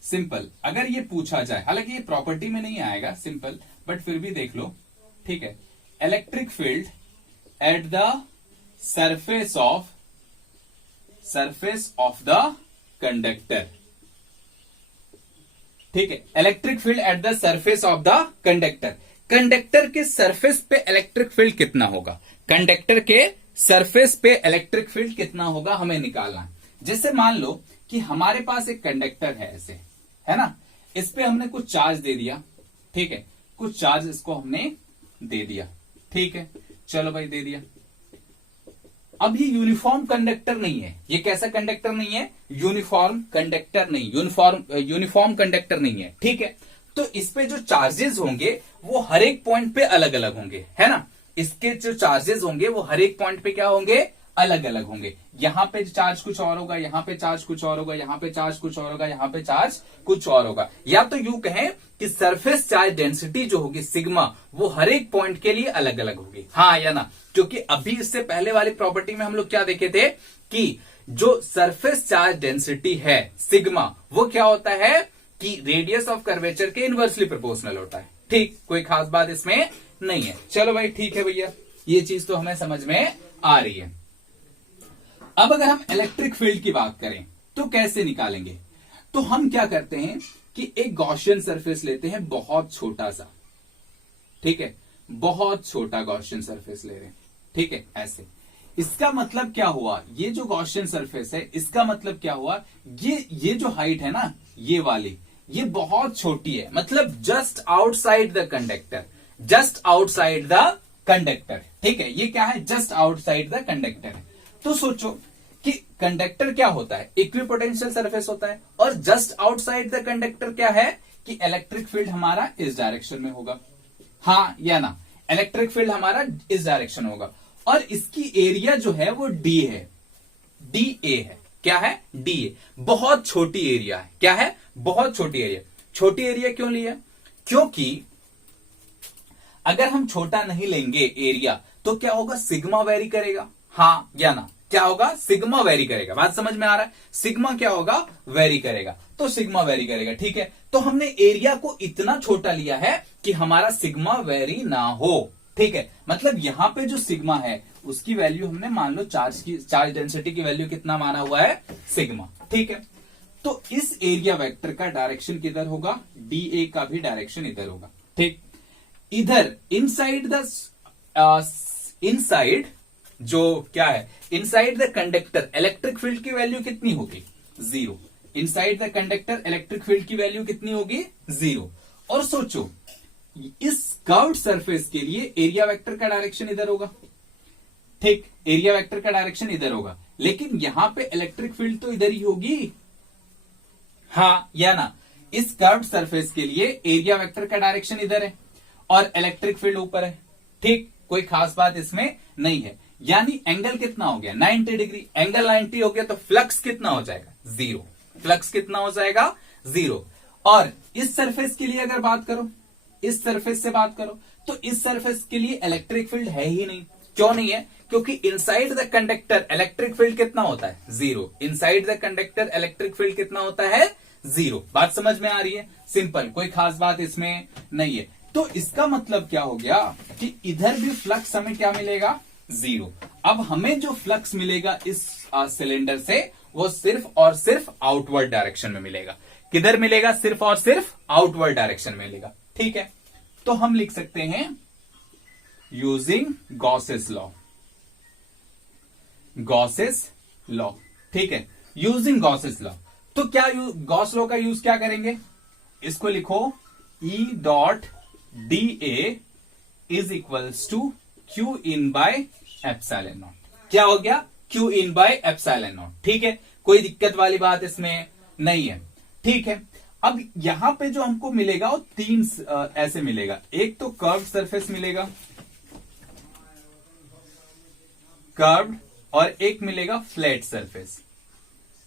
सिंपल, अगर ये पूछा जाए, हालांकि ये प्रॉपर्टी में नहीं आएगा सिंपल, बट फिर भी देख लो। ठीक है, electric field at the surface of the conductor. ठीक है, electric field at the surface of the conductor. Conductor के सरफेस पे इलेक्ट्रिक फील्ड कितना होगा? कंडक्टर के सरफेस पे इलेक्ट्रिक फील्ड कितना होगा, हमें निकालना है। जैसे मान लो कि हमारे पास एक कंडक्टर है, ऐसे है ना, इस पे हमने कुछ चार्ज दे दिया। ठीक है, कुछ चार्ज इसको हमने दे दिया। ठीक है, चलो भाई दे दिया। अब ये यूनिफॉर्म कंडक्टर नहीं है। ये कैसा कंडक्टर नहीं है? यूनिफॉर्म कंडक्टर नहीं, यूनिफॉर्म कंडक्टर नहीं है। ठीक है, तो इस पे जो चार्जेस होंगे वो हर एक पॉइंट पे अलग अलग होंगे, है ना। इसके जो चार्जेस होंगे वो हर एक पॉइंट पे क्या होंगे? अलग अलग होंगे। यहां पे चार्ज कुछ और होगा, यहां पे चार्ज कुछ और होगा, यहां पे चार्ज कुछ और होगा, यहां पे चार्ज कुछ और होगा। या तो यूं कहें कि सरफेस चार्ज डेंसिटी जो होगी सिग्मा, वो हर एक पॉइंट के लिए अलग अलग होगी। हाँ या ना? क्योंकि अभी इससे पहले वाली प्रॉपर्टी में हम लोग क्या देखे थे कि जो सरफेस चार्ज डेंसिटी है सिग्मा, वो क्या होता है कि रेडियस ऑफ कर्वेचर के इनवर्सली प्रोपोर्शनल होता है। ठीक, कोई खास बात इसमें नहीं है। चलो भाई ठीक है भैया, ये चीज तो हमें समझ में आ रही है। अब अगर हम इलेक्ट्रिक फील्ड की बात करें तो कैसे निकालेंगे? तो हम क्या करते हैं कि एक गॉसियन सरफेस लेते हैं, बहुत छोटा सा। ठीक है, बहुत छोटा गॉसियन सरफेस ले रहे हैं। ठीक है, ऐसे। इसका मतलब क्या हुआ? ये जो गॉसियन सरफेस है, इसका मतलब क्या हुआ? ये जो हाइट है ना, ये वाली, ये बहुत छोटी है, मतलब just outside the conductor, just outside the conductor. ठीक है, ये क्या है? Just outside the conductor. तो सोचो कि कंडक्टर क्या होता है? इक्विपोटेंशियल सरफेस होता है, और जस्ट आउटसाइड द कंडक्टर क्या है कि इलेक्ट्रिक फील्ड हमारा इस डायरेक्शन में होगा। हाँ या ना? इलेक्ट्रिक फील्ड हमारा इस डायरेक्शन होगा, और इसकी एरिया जो है वो डी है, डी ए है। क्या है? D A. बहुत छोटी एरिया है। क्या है? बहुत छोटी एरिया। छोटी एरिया क्यों लिया? क्योंकि अगर हम छोटा नहीं लेंगे एरिया तो क्या होगा? सिग्मा वेरी करेगा। हाँ या ना? क्या होगा? सिग्मा वेरी करेगा। बात समझ में आ रहा है? सिग्मा क्या होगा? वेरी करेगा। तो सिग्मा वेरी करेगा। ठीक है, तो हमने एरिया को इतना छोटा लिया है कि हमारा सिग्मा वेरी ना हो। ठीक है, मतलब यहां पे जो सिग्मा है उसकी वैल्यू हमने मान लो चार्ज डेंसिटी की वैल्यू कितना माना हुआ है? सिग्मा। ठीक है, तो इस एरिया वेक्टर का डायरेक्शन किधर होगा? डी ए का भी डायरेक्शन इधर होगा। ठीक, इधर इनसाइड जो क्या है, inside the conductor electric field की वैल्यू कितनी होगी? 0। Inside the conductor electric field की वैल्यू कितनी होगी? 0। और सोचो इस कर्व्ड सरफेस के लिए एरिया वेक्टर का डायरेक्शन इधर होगा। ठीक, एरिया वेक्टर का डायरेक्शन इधर होगा, लेकिन यहां पे इलेक्ट्रिक फील्ड तो इधर ही होगी। हाँ या ना? इस कर्व्ड सरफेस के लिए एरिया वेक्टर का डायरेक्शन इधर है और इलेक्ट्रिक फील्ड ऊपर है। ठीक, कोई खास बात इसमें नहीं है। यानी एंगल कितना हो गया? 90 डिग्री। एंगल 90 हो गया तो फ्लक्स कितना हो जाएगा? 0। फ्लक्स कितना हो जाएगा? 0। और इस सरफेस के लिए अगर बात करो, इस सरफेस से बात करो, तो इस सरफेस के लिए इलेक्ट्रिक फील्ड है ही नहीं। क्यों नहीं है? क्योंकि inside the conductor electric field कितना होता है? 0। Inside the conductor electric field कितना होता है? 0। बात समझ में आ रही है? सिंपल, कोई खास बात इसमें नहीं है। तो इसका मतलब क्या हो गया कि इधर भी फ्लक्स हमें क्या मिलेगा? 0। अब हमें जो फ्लक्स मिलेगा इस सिलेंडर से वो सिर्फ और सिर्फ आउटवर्ड डायरेक्शन में मिलेगा। किधर मिलेगा? सिर्फ और सिर्फ आउटवर्ड डायरेक्शन में मिलेगा। ठीक है, तो हम लिख सकते हैं using Gauss's law. Gauss's law. ठीक है, यूजिंग गॉसेस लॉ। तो क्या गॉस लॉ का यूज क्या करेंगे? इसको लिखो E dot D A is equals to Q in by epsilon naught. क्या हो गया? Q in by epsilon naught. ठीक है, कोई दिक्कत वाली बात इसमें नहीं है। ठीक है, अब यहां पे जो हमको मिलेगा वो 3 ऐसे मिलेगा। एक तो कर्व्ड सरफेस मिलेगा, कर्व्ड, और एक मिलेगा फ्लैट सरफेस।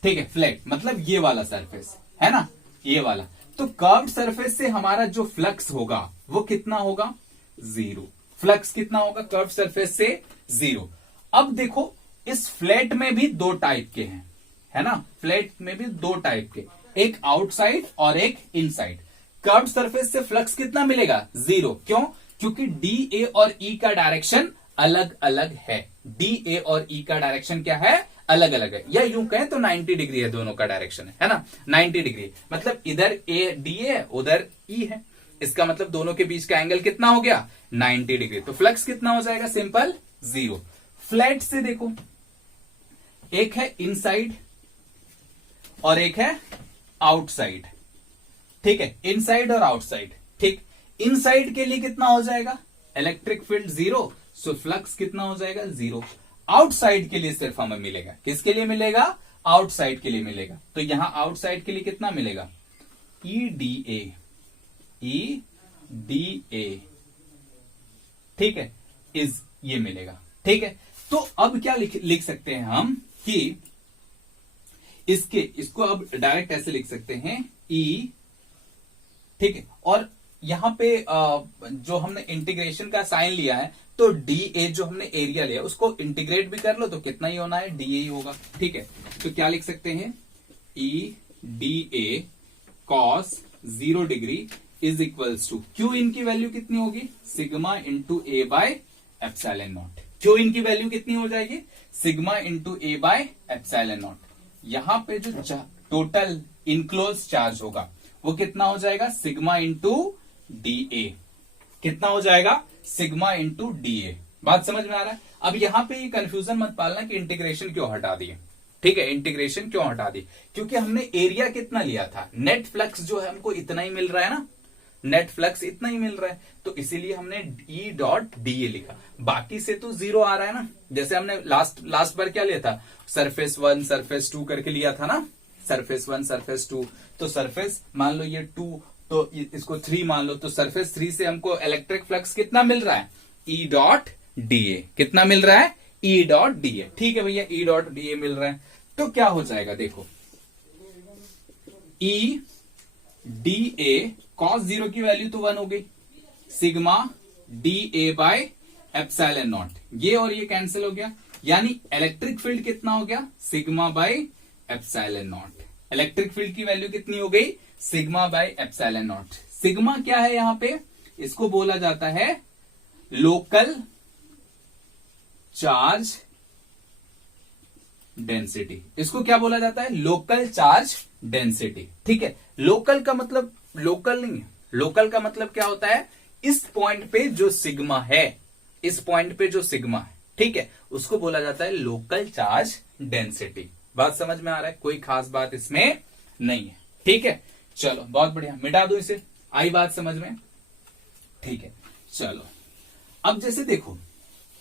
ठीक है, फ्लैट मतलब ये वाला सरफेस है ना, ये वाला। तो कर्व्ड सरफेस से हमारा जो फ्लक्स होगा वो कितना होगा, 0। फ्लक्स कितना होगा कर्व्ड सरफेस से, 0। अब देखो इस फ्लैट में भी दो टाइप के हैं, है ना, फ्लैट में भी दो टाइप के, एक आउटसाइड और एक इनसाइड। कर्व्ड सरफेस से फ्लक्स कितना मिलेगा, 0। क्यों, क्योंकि डी ए और ई का डायरेक्शन अलग अलग है। डी ए और ई का डायरेक्शन क्या है, अलग अलग है, या यूं कहें तो 90 डिग्री है दोनों का डायरेक्शन, है ना, 90 डिग्री। मतलब इधर ए डी है, उधर ई है, इसका मतलब दोनों के बीच का एंगल कितना हो गया, 90 डिग्री। तो फ्लक्स कितना हो जाएगा, सिंपल 0। फ्लैट से देखो, एक है इनसाइड और एक है आउटसाइड, ठीक है, इनसाइड और आउटसाइड। ठीक, इनसाइड के लिए कितना हो जाएगा, इलेक्ट्रिक फील्ड 0, सो फ्लक्स कितना हो जाएगा, 0। आउटसाइड के लिए सिर्फ हमें मिलेगा, किसके लिए मिलेगा, आउटसाइड के लिए मिलेगा। तो यहां आउटसाइड के लिए कितना मिलेगा, ई डी ए, ई डी ए, ठीक है, इज ये मिलेगा। ठीक है, तो अब क्या लिख सकते हैं हम कि इसको अब डायरेक्ट ऐसे लिख सकते हैं, ई, ठीक है, और यहां पे जो हमने इंटीग्रेशन का साइन लिया है, तो डी ए जो हमने एरिया लिया उसको इंटीग्रेट भी कर लो तो कितना ही होना है, डी ए ही होगा। ठीक है, तो क्या लिख सकते हैं, E D A cos 0 degree is equals to, Q इनकी वैल्यू कितनी होगी, sigma into A by epsilon naught. Q इनकी वैल्यू कितनी हो जाएगी, sigma into A by epsilon naught. यहां पे जो टोटल इनक्लोज चार्ज होगा वो कितना हो जाएगा, सिग्मा इंटू डी ए, कितना हो जाएगा, सिग्मा इंटू डी ए। बात समझ में आ रहा है। अब यहां पे ये कंफ्यूजन मत पालना कि इंटीग्रेशन क्यों हटा दिए, ठीक है, इंटीग्रेशन क्यों हटा दी, क्योंकि हमने एरिया कितना लिया था, नेट फ्लक्स जो है हमको इतना ही मिल रहा है ना, नेट फ्लक्स इतना ही मिल रहा है, तो इसीलिए हमने ई डॉट डी ए लिखा। बाकी से तो 0 आ रहा है ना, जैसे हमने लास्ट बार क्या लिया था, सरफेस 1 सरफेस 2 करके लिया था ना, सरफेस 1 सरफेस 2, तो सरफेस मान लो ये 2, तो इसको 3 मान लो, तो सरफेस 3 से हमको इलेक्ट्रिक फ्लक्स कितना मिल रहा है, ई डॉट डी ए, कितना मिल रहा है, ई डॉट डी ए। ठीक है भैया, ई डॉट डी ए मिल रहा है, तो क्या हो जाएगा, देखो ई डी ए कॉस 0 की वैल्यू तो 1 हो गई, sigma D A by epsilon not, ये और ये कैंसिल हो गया, यानी इलेक्ट्रिक फील्ड कितना हो गया, sigma by epsilon not. Electric field की वैल्यू कितनी हो गई, sigma by epsilon not. Sigma क्या है यहां पे, इसको बोला जाता है लोकल चार्ज डेंसिटी। इसको क्या बोला जाता है, लोकल चार्ज डेंसिटी। ठीक है, लोकल का मतलब लोकल नहीं है, लोकल का मतलब क्या होता है, इस पॉइंट पे जो सिग्मा है, इस पॉइंट पे जो सिग्मा है, ठीक है, उसको बोला जाता है लोकल चार्ज डेंसिटी। बात समझ में आ रहा है, कोई खास बात इसमें नहीं है। ठीक है, चलो बहुत बढ़िया, मिटा दो इसे, आई बात समझ में। ठीक है, चलो अब जैसे देखो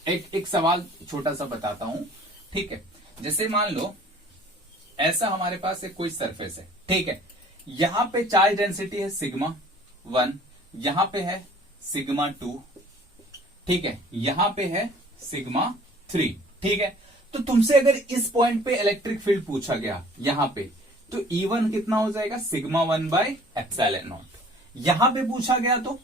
एक सवाल छोटा सा बताता हूं। ठीक है, जैसे मान लो ऐसा हमारे पास एक कोई सरफेस है, ठीक है, यहां पे चार्ज डेंसिटी है सिग्मा 1, यहां पे है सिग्मा 2, ठीक है, यहां पे है सिग्मा 3। ठीक है, तो तुमसे अगर इस पॉइंट पे इलेक्ट्रिक फील्ड पूछा गया यहां पे, तो E1 कितना हो जाएगा, सिग्मा 1 बाय एप्सिलॉन नॉट। यहां पे पूछा गया तो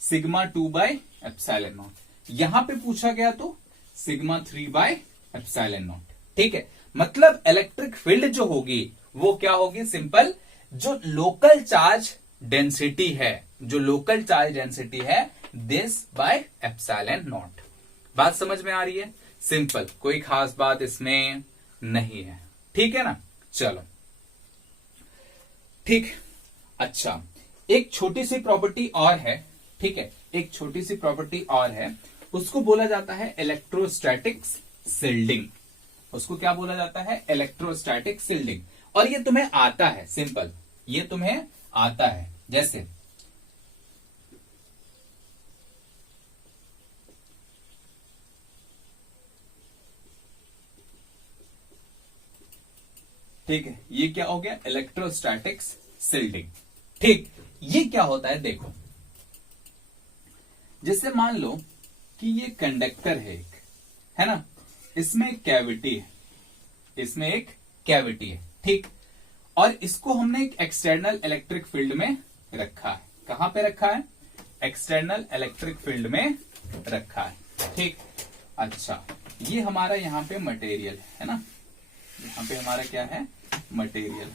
सिग्मा 2 बाय एप्सिलॉन नॉट, यहां पे पूछा गया तो सिग्मा 3 बाय एप्सिलॉन नॉट। ठीक है, मतलब इलेक्ट्रिक फील्ड जो होगी वो क्या होगी, सिंपल, जो लोकल चार्ज डेंसिटी है, जो लोकल चार्ज डेंसिटी है, दिस बाय एप्सिलॉन नॉट। बात समझ में आ रही है, सिंपल, कोई खास बात इसमें नहीं है। ठीक है ना, चलो ठीक। अच्छा, एक छोटी सी प्रॉपर्टी और है, ठीक है, एक छोटी सी प्रॉपर्टी और है, उसको बोला जाता है इलेक्ट्रोस्टैटिक शिल्डिंग। उसको क्या बोला जाता है, इलेक्ट्रोस्टैटिक शिल्डिंग। और ये तुम्हें आता है, सिंपल, ये तुम्हें आता है। जैसे ठीक है, ये क्या हो गया, इलेक्ट्रोस्टैटिक शिल्डिंग। ठीक, ये क्या होता है, देखो जैसे मान लो कि ये कंडक्टर है एक, है ना, इसमें एक कैविटी है, इसमें एक कैविटी है, ठीक। और इसको हमने एक एक्सटर्नल इलेक्ट्रिक फील्ड में रखा है। कहां पे रखा है? एक्सटर्नल इलेक्ट्रिक फील्ड में रखा है, ठीक। अच्छा, ये हमारा यहां पे मटेरियल है ना, यहां पे हमारा क्या है? मटेरियल।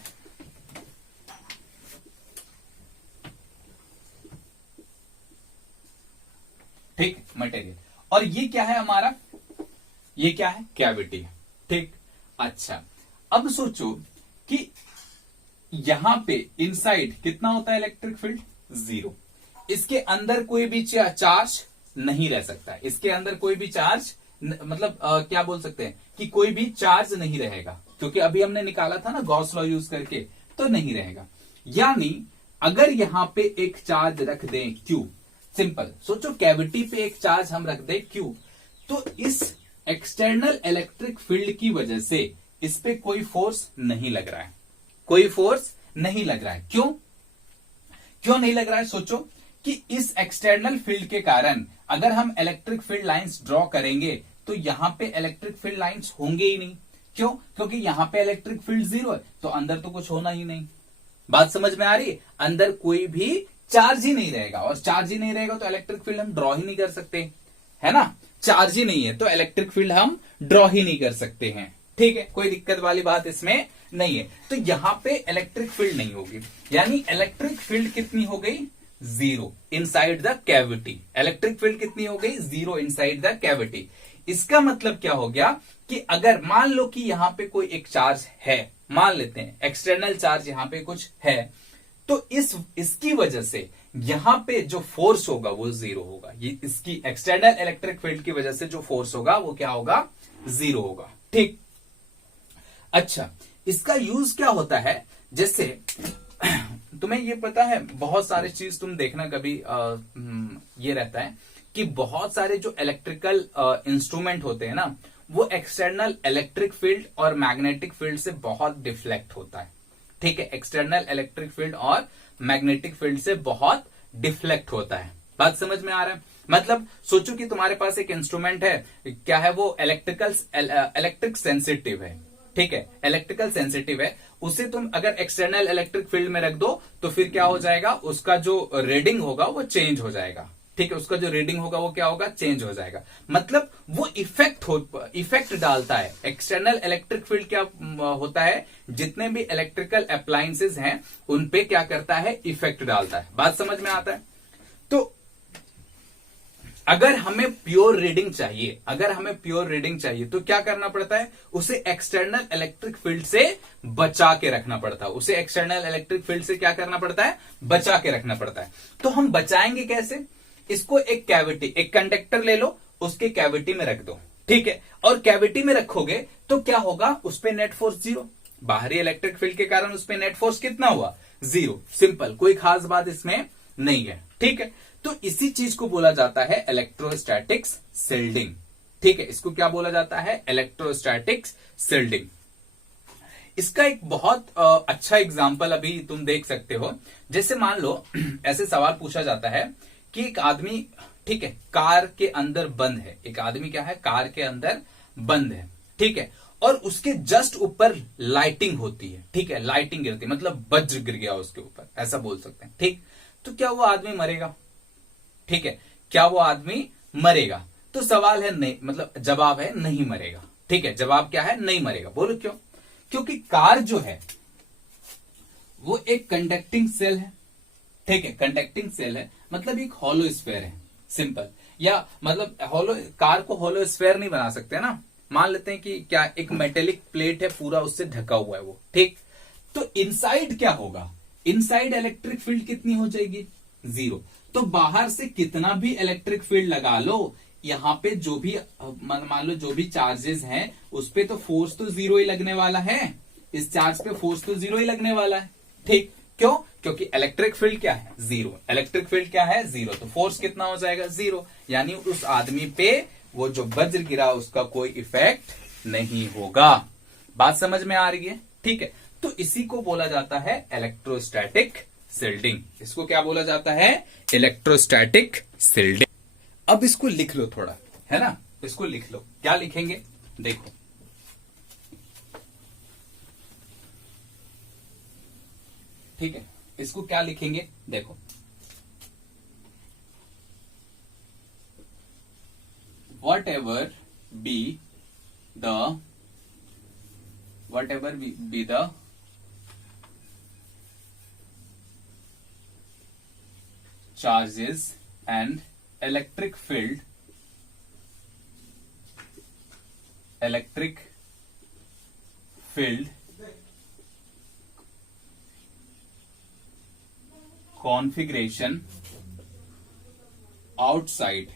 ठीक, मटेरियल। और ये क्या है हमारा? ये क्या है? कैविटी, ठीक। अच्छा, अब सोचो कि यहां पे इनसाइड कितना होता है इलेक्ट्रिक फील्ड? 0। इसके अंदर कोई भी चार्ज नहीं रह सकता, इसके अंदर कोई भी चार्ज मतलब क्या बोल सकते हैं कि कोई भी चार्ज नहीं रहेगा, क्योंकि अभी हमने निकाला था ना गॉस लॉ यूज करके, तो नहीं रहेगा। यानी अगर यहां पे एक चार्ज रख दें Q, सिंपल सोचो, कैविटी पे एक चार्ज हम रख दें Q, तो इस एक्सटर्नल इलेक्ट्रिक फील्ड की वजह से इस पे कोई फोर्स नहीं लग रहा है, कोई फोर्स नहीं लग रहा है। क्यों? क्यों नहीं लग रहा है? सोचो कि इस एक्सटर्नल फील्ड के कारण अगर हम इलेक्ट्रिक फील्ड लाइंस ड्रॉ करेंगे तो यहां पे इलेक्ट्रिक फील्ड लाइंस होंगे ही नहीं। क्यों? क्योंकि यहां पे इलेक्ट्रिक फील्ड 0 है, तो अंदर तो कुछ होना ही नहीं। बात समझ में आ रही है? अंदर कोई भी चार्ज ही नहीं रहेगा, और चार्ज ही नहीं रहेगा तो इलेक्ट्रिक फील्ड हम ड्रॉ ही नहीं कर सकते, है ना। चार्ज ही नहीं है तो इलेक्ट्रिक फील्ड हम ड्रॉ ही नहीं कर सकते हैं, ठीक है। कोई दिक्कत वाली बात इसमें नहीं है। तो यहां पे इलेक्ट्रिक फील्ड नहीं होगी, यानी इलेक्ट्रिक फील्ड कितनी हो गई? 0 inside the cavity. Electric field कितनी हो गई? 0 इनसाइड द कैविटी। इसका मतलब क्या हो गया कि अगर मान लो कि यहां पे कोई एक चार्ज है, मान लेते हैं एक्सटर्नल चार्ज यहां पे कुछ है, तो इसकी वजह से यहां पे जो फोर्स होगा वो 0 होगा। ये इसकी एक्सटर्नल इलेक्ट्रिक फील्ड की वजह से जो फोर्स होगा वो क्या होगा? 0 होगा, ठीक। अच्छा, इसका यूज क्या होता है? जैसे तुम्हें ये पता है, बहुत सारी चीज तुम देखना कभी ये रहता है कि बहुत सारे जो इलेक्ट्रिकल इंस्ट्रूमेंट होते हैं ना, वो एक्सटर्नल इलेक्ट्रिक फील्ड और मैग्नेटिक फील्ड से बहुत डिफ्लेक्ट होता है, ठीक है। एक्सटर्नल इलेक्ट्रिक फील्ड और मैग्नेटिक फील्ड से बहुत डिफ्लेक्ट होता है। बात समझ में आ रहा है? मतलब सोचो कि तुम्हारे पास एक इंस्ट्रूमेंट है, क्या है वो? इलेक्ट्रिक सेंसिटिव है, ठीक है, इलेक्ट्रिकल सेंसिटिव है। उसे तुम अगर एक्सटर्नल इलेक्ट्रिक फील्ड में रख दो तो फिर क्या हो जाएगा? उसका जो रीडिंग होगा वो चेंज हो जाएगा, ठीक है। उसका जो रीडिंग होगा वो क्या होगा? चेंज हो जाएगा। मतलब वो इफेक्ट डालता है। एक्सटर्नल इलेक्ट्रिक फील्ड क्या होता है? जितने भी इलेक्ट्रिकल अप्लायंसेज हैं उनपे क्या करता है? इफेक्ट डालता है। बात समझ में आता है? तो अगर हमें प्योर रीडिंग चाहिए, अगर हमें प्योर रीडिंग चाहिए तो क्या करना पड़ता है? उसे एक्सटर्नल इलेक्ट्रिक फील्ड से बचा के रखना पड़ता है। उसे एक्सटर्नल इलेक्ट्रिक फील्ड से क्या करना पड़ता है? बचा के रखना पड़ता है। तो हम बचाएंगे कैसे? इसको एक कैविटी, एक कंडक्टर ले लो, उसके कैविटी में रख दो, ठीक है। और कैविटी में रखोगे तो क्या होगा? उस पे नेट फोर्स 0। बाहरी इलेक्ट्रिक फील्ड के कारण उस पे नेट फोर्स कितना हुआ? 0। सिंपल, कोई खास बात इसमें नहीं है, ठीक है। तो इसी चीज को बोला जाता है इलेक्ट्रोस्टैटिक्स शिल्डिंग, ठीक है। इसको क्या बोला जाता है? Electrostatics shielding. इसका एक बहुत अच्छा एग्जाम्पल अभी तुम देख सकते हो। जैसे मान लो ऐसे सवाल पूछा जाता है कि एक आदमी, ठीक है, कार के अंदर बंद है। एक आदमी क्या है? कार के अंदर बंद है, ठीक है। और उसके जस्ट ऊपर लाइटिंग होती है, ठीक है, लाइटिंग गिरती है, मतलब वज्र गिर गया उसके ऊपर, ऐसा बोल सकते हैं, ठीक। तो क्या वो आदमी मरेगा? ठीक है, क्या वो आदमी मरेगा? तो सवाल है नहीं, मतलब जवाब है नहीं मरेगा, ठीक है। जवाब क्या है? नहीं मरेगा। बोलो क्यों? क्योंकि कार जो है वो एक कंडक्टिंग सेल है, ठीक है। कंडक्टिंग सेल है मतलब एक हॉलो स्फीयर है, सिंपल। या मतलब कार को हॉलो स्फीयर नहीं बना सकते ना। मान लेते हैं कि क्या एक मेटेलिक प्लेट है, पूरा उससे ढका हुआ है वो, ठीक। तो इनसाइड क्या होगा? इनसाइड इलेक्ट्रिक फील्ड कितनी हो जाएगी? 0। तो बाहर से कितना भी इलेक्ट्रिक फील्ड लगा लो, यहां पे जो भी मान लो जो भी चार्जेस हैं उस पे तो फोर्स तो 0 ही लगने वाला है। इस चार्ज पे फोर्स तो 0 ही लगने वाला है, ठीक। क्यों? क्योंकि इलेक्ट्रिक फील्ड क्या है? 0। इलेक्ट्रिक फील्ड क्या है? 0। तो फोर्स कितना हो जाएगा? 0। यानी उस आदमी पे वो जो वज्र गिरा उसका कोई इफेक्ट नहीं होगा। बात समझ में आ रही है? ठीक है। तो इसी को बोला जाता है इलेक्ट्रोस्टैटिक शिल्डिंग। इसको क्या बोला जाता है? Electrostatic shielding. अब इसको लिख लो थोड़ा, है ना। इसको लिख लो। क्या लिखेंगे? देखो, ठीक है, इसको क्या लिखेंगे, देखो whatever be the charges and electric field configuration outside,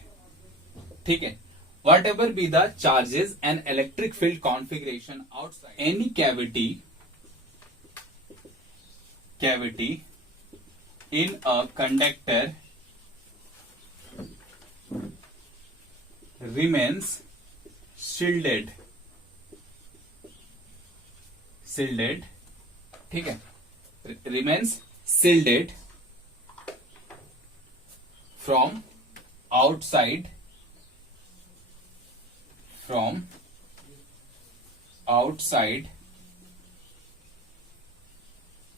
ठीक है, whatever be the charges and electric field configuration outside any cavity in a conductor remains shielded, ठीक है, remains shielded from outside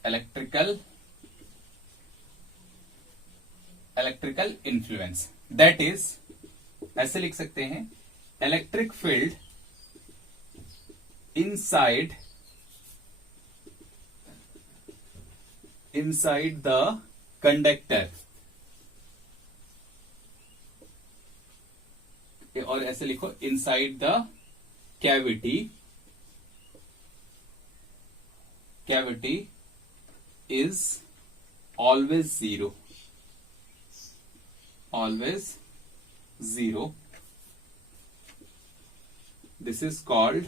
electrical influence, that is, ऐसे लिख सकते हैं, electric field inside the conductor, और ऐसे लिखो, inside the cavity is always zero. This is called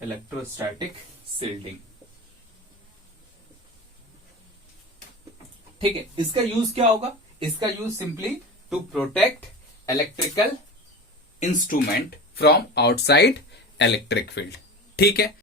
electrostatic shielding, ठीक है। इसका यूज क्या होगा, इसका use simply to protect electrical instrument from outside electric field, ठीक है।